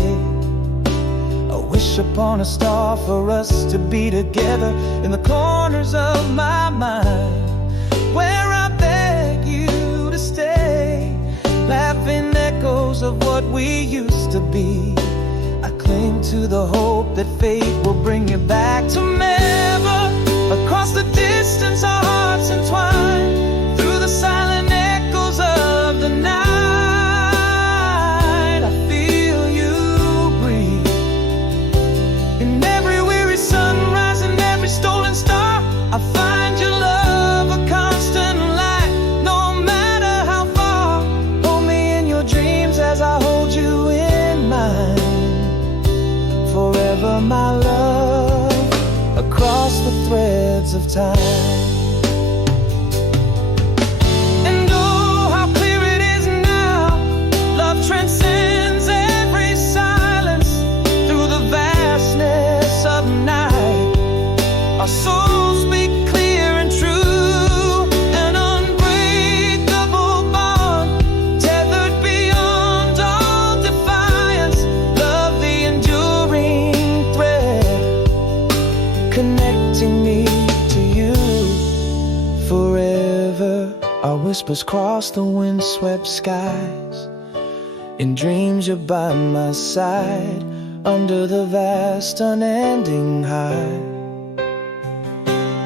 a wish upon a star for us to be together in the corners of my mind, where I beg you to stay, laughing echoes of what we used to be. I cling to the hope that fate will bring you back to me. Across the distance, our hearts entwine, through the silent echoes of the night. I feel you breathe in every weary sunrise and every stolen star. I find your love a constant light, no matter how far. Hold me in your dreams as I hold you in mine. Forever. across the threads of time. And oh, how clear it is now, love transcends every silence. Through the vastness of night, our souls speak clear and true. An unbreakable bond, tethered beyond all defiance. Love, the enduring thread, connecting me to you forever. Our whispers cross the windswept skies. In dreams you're by my side, under the vast unending high.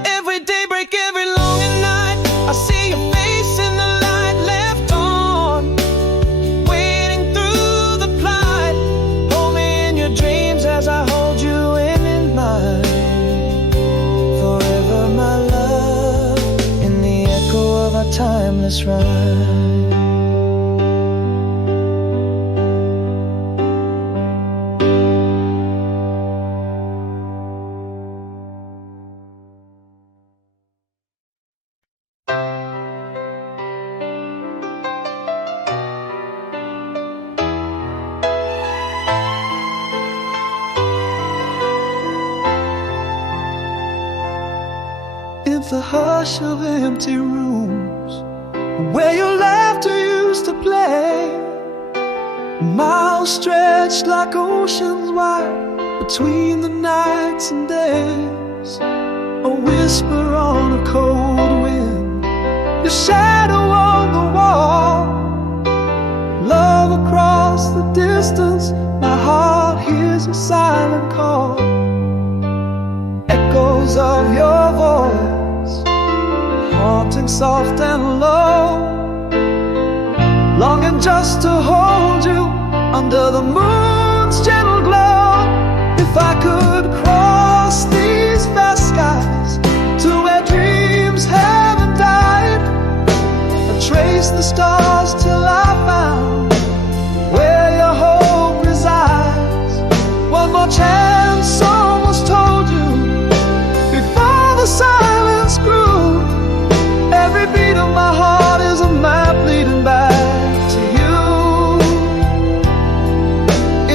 Every daybreak, every long night, I see your face in the light left on, waiting through the plight. Hold me in your dreams as I hold you in mine. Forever, my love, in the echo of our timeless rhyme. In the hush of empty rooms, where your laughter used to play, miles stretched like oceans wide between the nights and days. A whisper on a cold wind, your shadow on the wall. Love across the distance, my heart hears a silent call. Echoes of your voice, haunting soft and low, longing just to hold you under the moon's gentle glow. If I could cross these vast skies to where dreams haven't died, I'd trace the stars till I found where your hope resides. One more chance, almost told you before the silence grew. Every beat of my heart is a map leading back to you.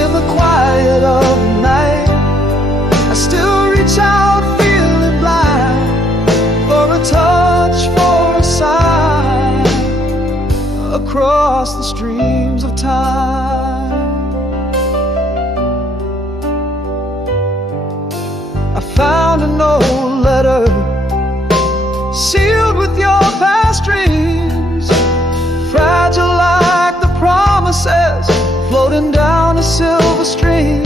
In the quiet of the night, I still reach out feeling blind, for a touch, for a sign, across the streams of time. I found an old letter sealed with your past dreams, fragile like the promises floating down a silver stream.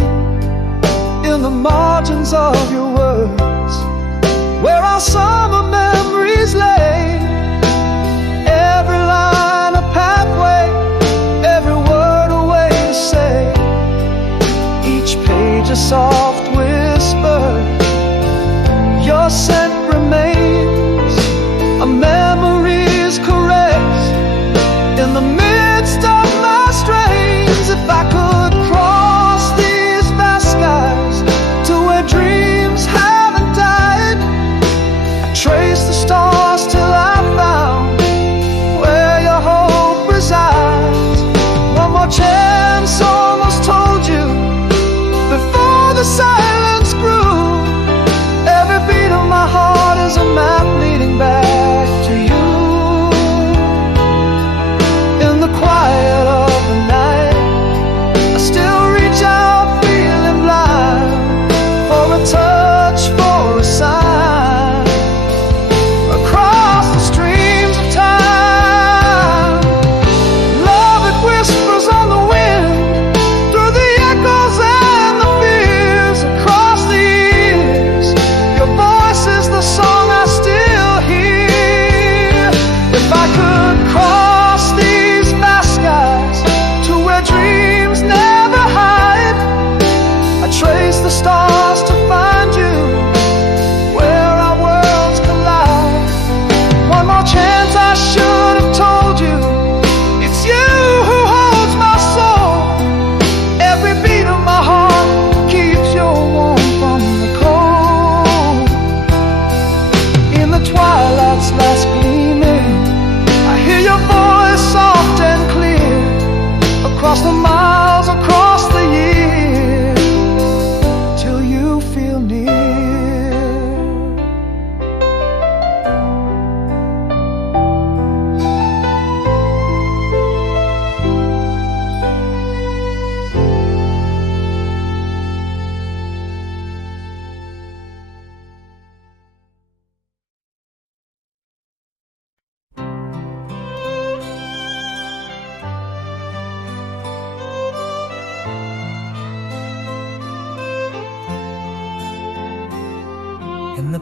In the margins of your words, where our summer memories lay, every line a pathway, every word a way to say, each page a soft whisper. Your scent remains, a memory's caress in the midst of my strains. If I could cross these vast skies to where dreams haven't died, I'd trace the stars till I found where your hope resides. One more chance, almost told you before the silence grew. Every beat of my heart is a map leading back to you. In the quiet of the night, I still reach out feeling blind, for a touch, for a sign, across the streams of time. Love, it whispers on the wind, through the echoes and the fears, across the years. Your voice is the song I still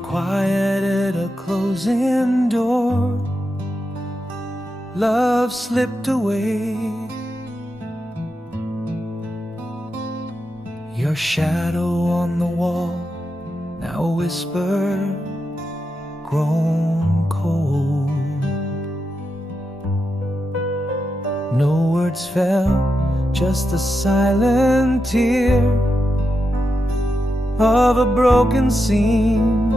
quiet at a closing door, love slipped away. Your shadow on the wall now whisper, grown cold. No words fell, just a silent tear of a broken scene.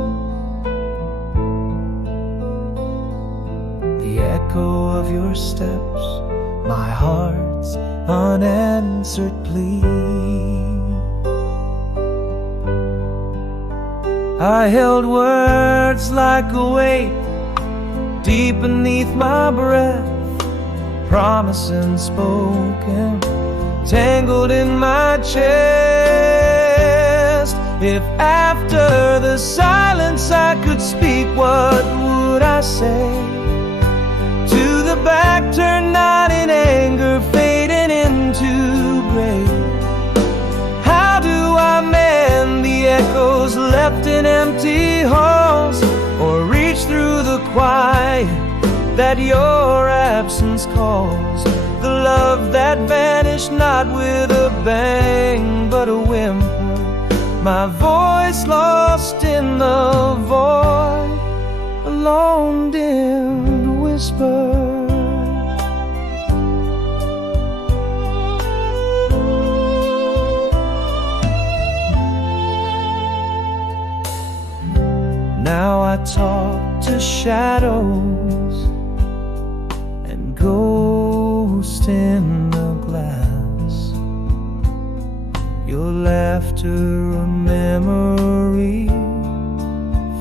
The echo of your steps, my heart's unanswered plea. I held words like a weight deep beneath my breath, promise unspoken, tangled in my chest. If after the silence I could speak, what would I say? To the back turned, not in anger, fading into gray. How do I mend the echoes left in empty halls, or reach through the quiet that your absence calls? The love that vanished not with a bang but a whimper, my voice lost in the void, a long dimmed whisper. Now I talk to shadows and ghosts in the glass. Your laughter a memory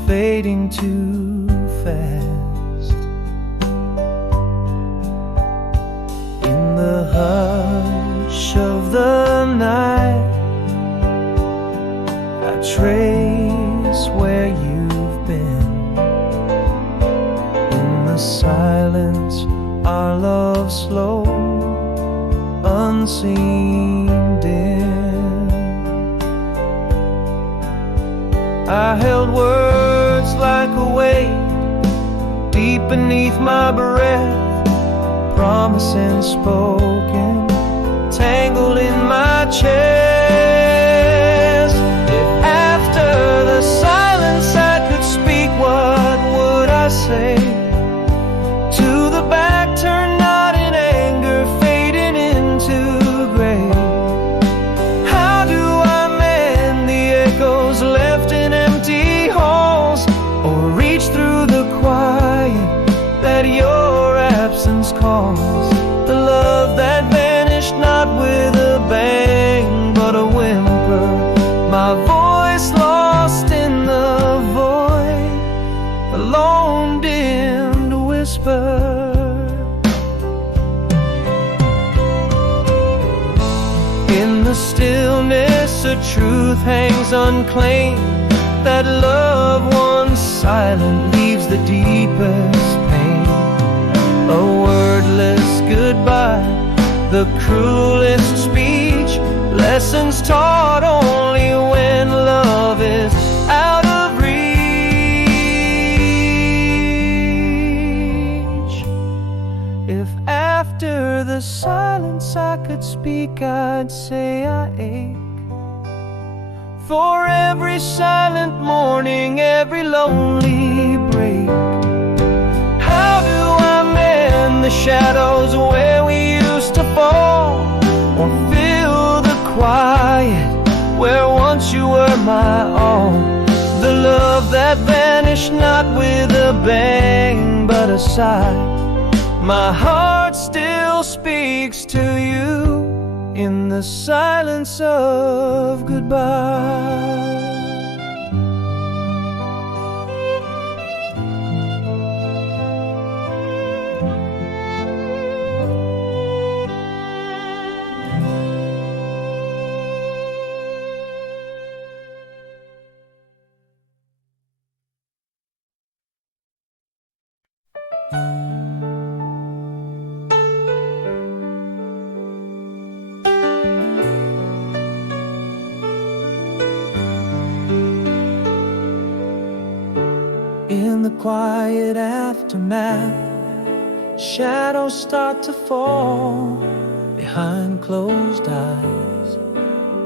fading too fast. In the hush of the night, I trace where you've been. In the silence, our love slow, unseen dim. I held words like a weight deep beneath my breath, promise unspoken, tangled in my chest. If after the silence I could speak, what would I say? To the back turned, not in anger, fading into gray. How do I mend the echoes left in empty halls, or reach through the quiet that your absence calls? The love that vanished not with a bang but a whimper, my voice lost in the void, a long dimmed whisper. In the stillness a truth hangs unclaimed, that love once silent leaves the deepest pain. A wordless goodbye, the cruelest speech, lessons taught only when love is out of reach. If after the silence I could speak, I'd say I ache for every silent morning, every lonely break. How do I mend the shadows where we used to fall, or fill the quiet where once you were my all? The love that vanished not with a bang but a sigh, my heart still speaks to you in the silence of goodbye. In the quiet aftermath, shadows start to fall behind closed eyes.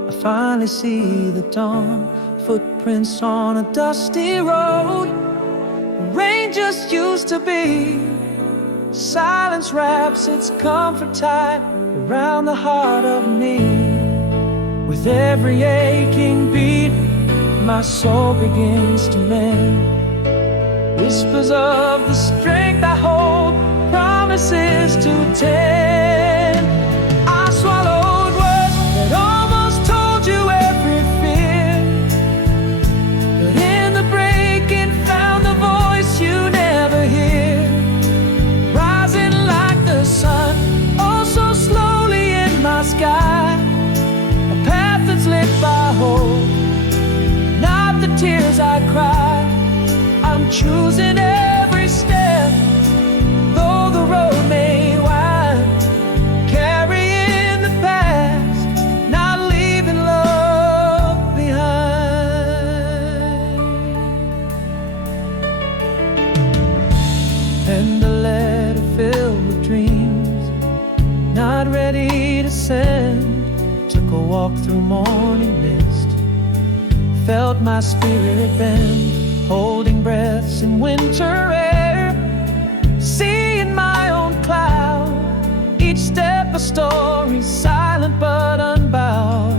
I finally see the dawn, footprints on a dusty road. Rain just used to be. Silence wraps its comfort tight around the heart of me. With every aching beat, my soul begins to mend. Whispers of the strength I hold, promises to tend. I swallowed words that almost told you every fear, but in the breaking found the voice you never hear. Rising like the sun, oh so slowly in my sky. A path that's lit by hope, not the tears I cry. I'm choosing every step, though the road may wind, carrying the past, not leaving love behind. And a letter filled with dreams, not ready to send. Took a walk through morning mist, felt my spirit bend. Holding breaths in winter air, seeing my own cloud. Each step a story, silent but unbowed.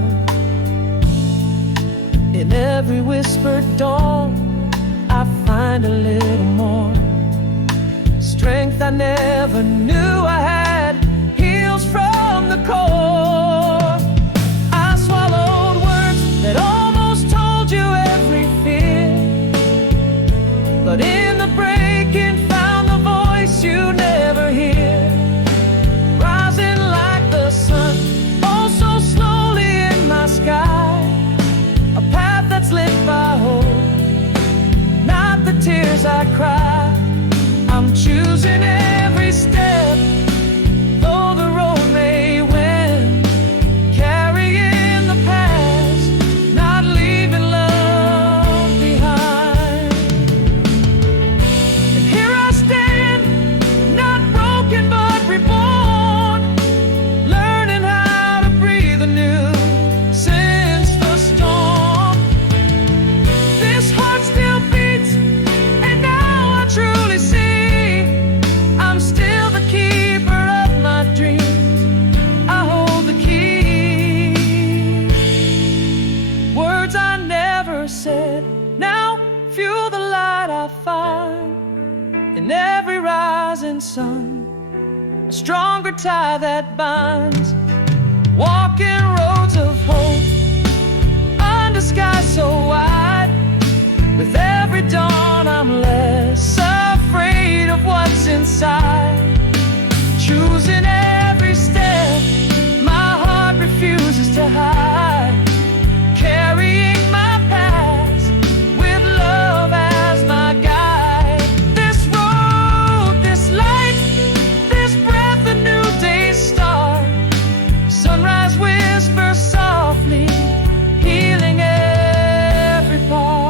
In every whispered dawn, I find a little more. Strength I never knew I had, heals from the core. I swallowed words that almost told you every fear, but in the breaking found the voice you never hear. Rising like the sun, oh so slowly in my sky. A path that's lit by hope, not the tears I cry. I'm choosing every step, though the road may win, carrying the past, not leaving love behind. And here I stand, not broken but reborn, learning how to breathe anew since the storm. This heart still beats, and now I truly see I'm still the keeper of my dreams. I hold the key. Words I never said now fuel the light I find. In every rising sun, a stronger tie that binds. Walking roads of hope under skies so wide. With every dawn I'm less afraid of what's inside. Choosing every step, my heart refuses to hide. Carrying my past with love as my guide. This road, this light, this breath, a new day's start. Sunrise whispers softly, healing every part.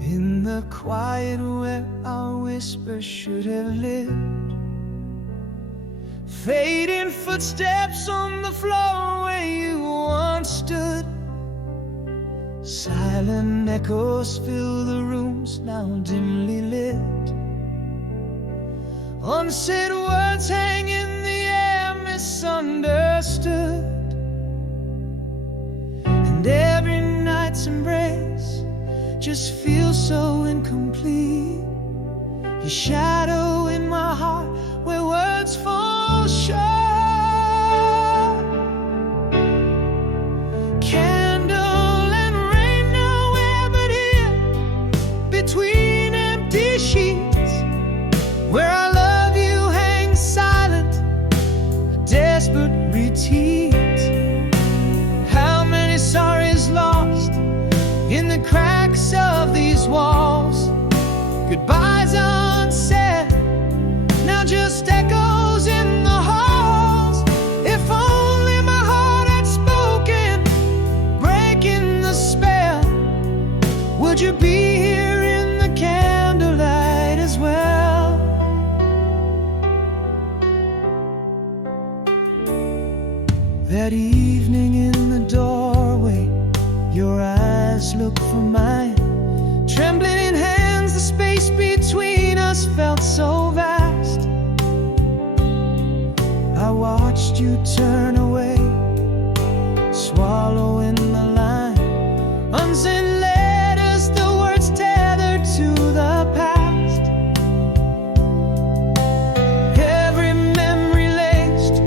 In the quiet where our whispers should have lived, fading footsteps on the floor where you once stood. Silent echoes fill the rooms now dimly lit. Unsaid words hang in the air, misunderstood. And every night's embrace just feels so incomplete. Your shadow in my heart where words fall short. Can Would you be here in the candlelight as well? That evening in the doorway, your eyes looked for mine. Trembling in hands, the space between us felt so vast. I watched you turn away, swallowing the line. Unsent letters, the words tethered to the past. Every memory laced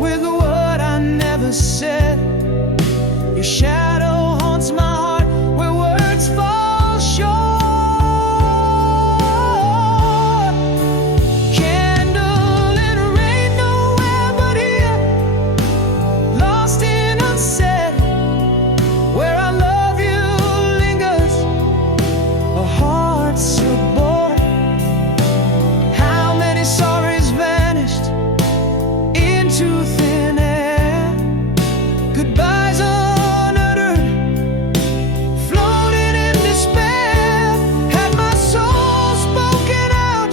with what I never said. Your shadow haunts my heart where words fall short. Candle in rain, nowhere but here, lost in unsaid, where our love you lingers, a heart so bored. How many sorries vanished into thin air? Goodbyes unuttered, floating in despair. Had my soul spoken out,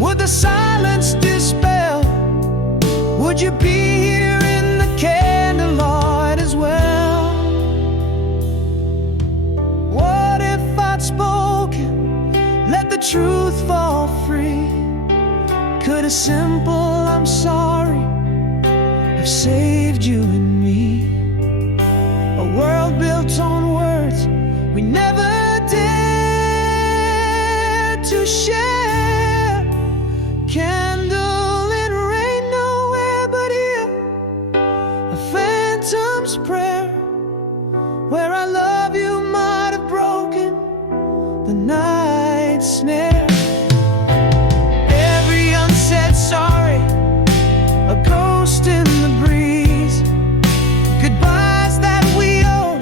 would the silence dispel? Would you be here in the candlelight as well? What if I'd spoken, let the truth fall free? Could a simple I'm sorry have saved you and me? A world built on words we never dared to share. Candle in rain, nowhere but here, a phantom's prayer, where I love you might have broken the night snare. Every unsaid sorry, a ghost in the breeze. Goodbyes that we owe,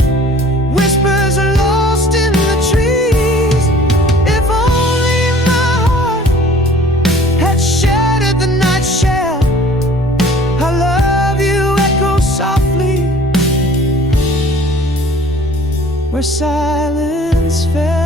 whispers are lost in the trees. If only my heart had shattered the night shell, I love you echo softly where silence fell.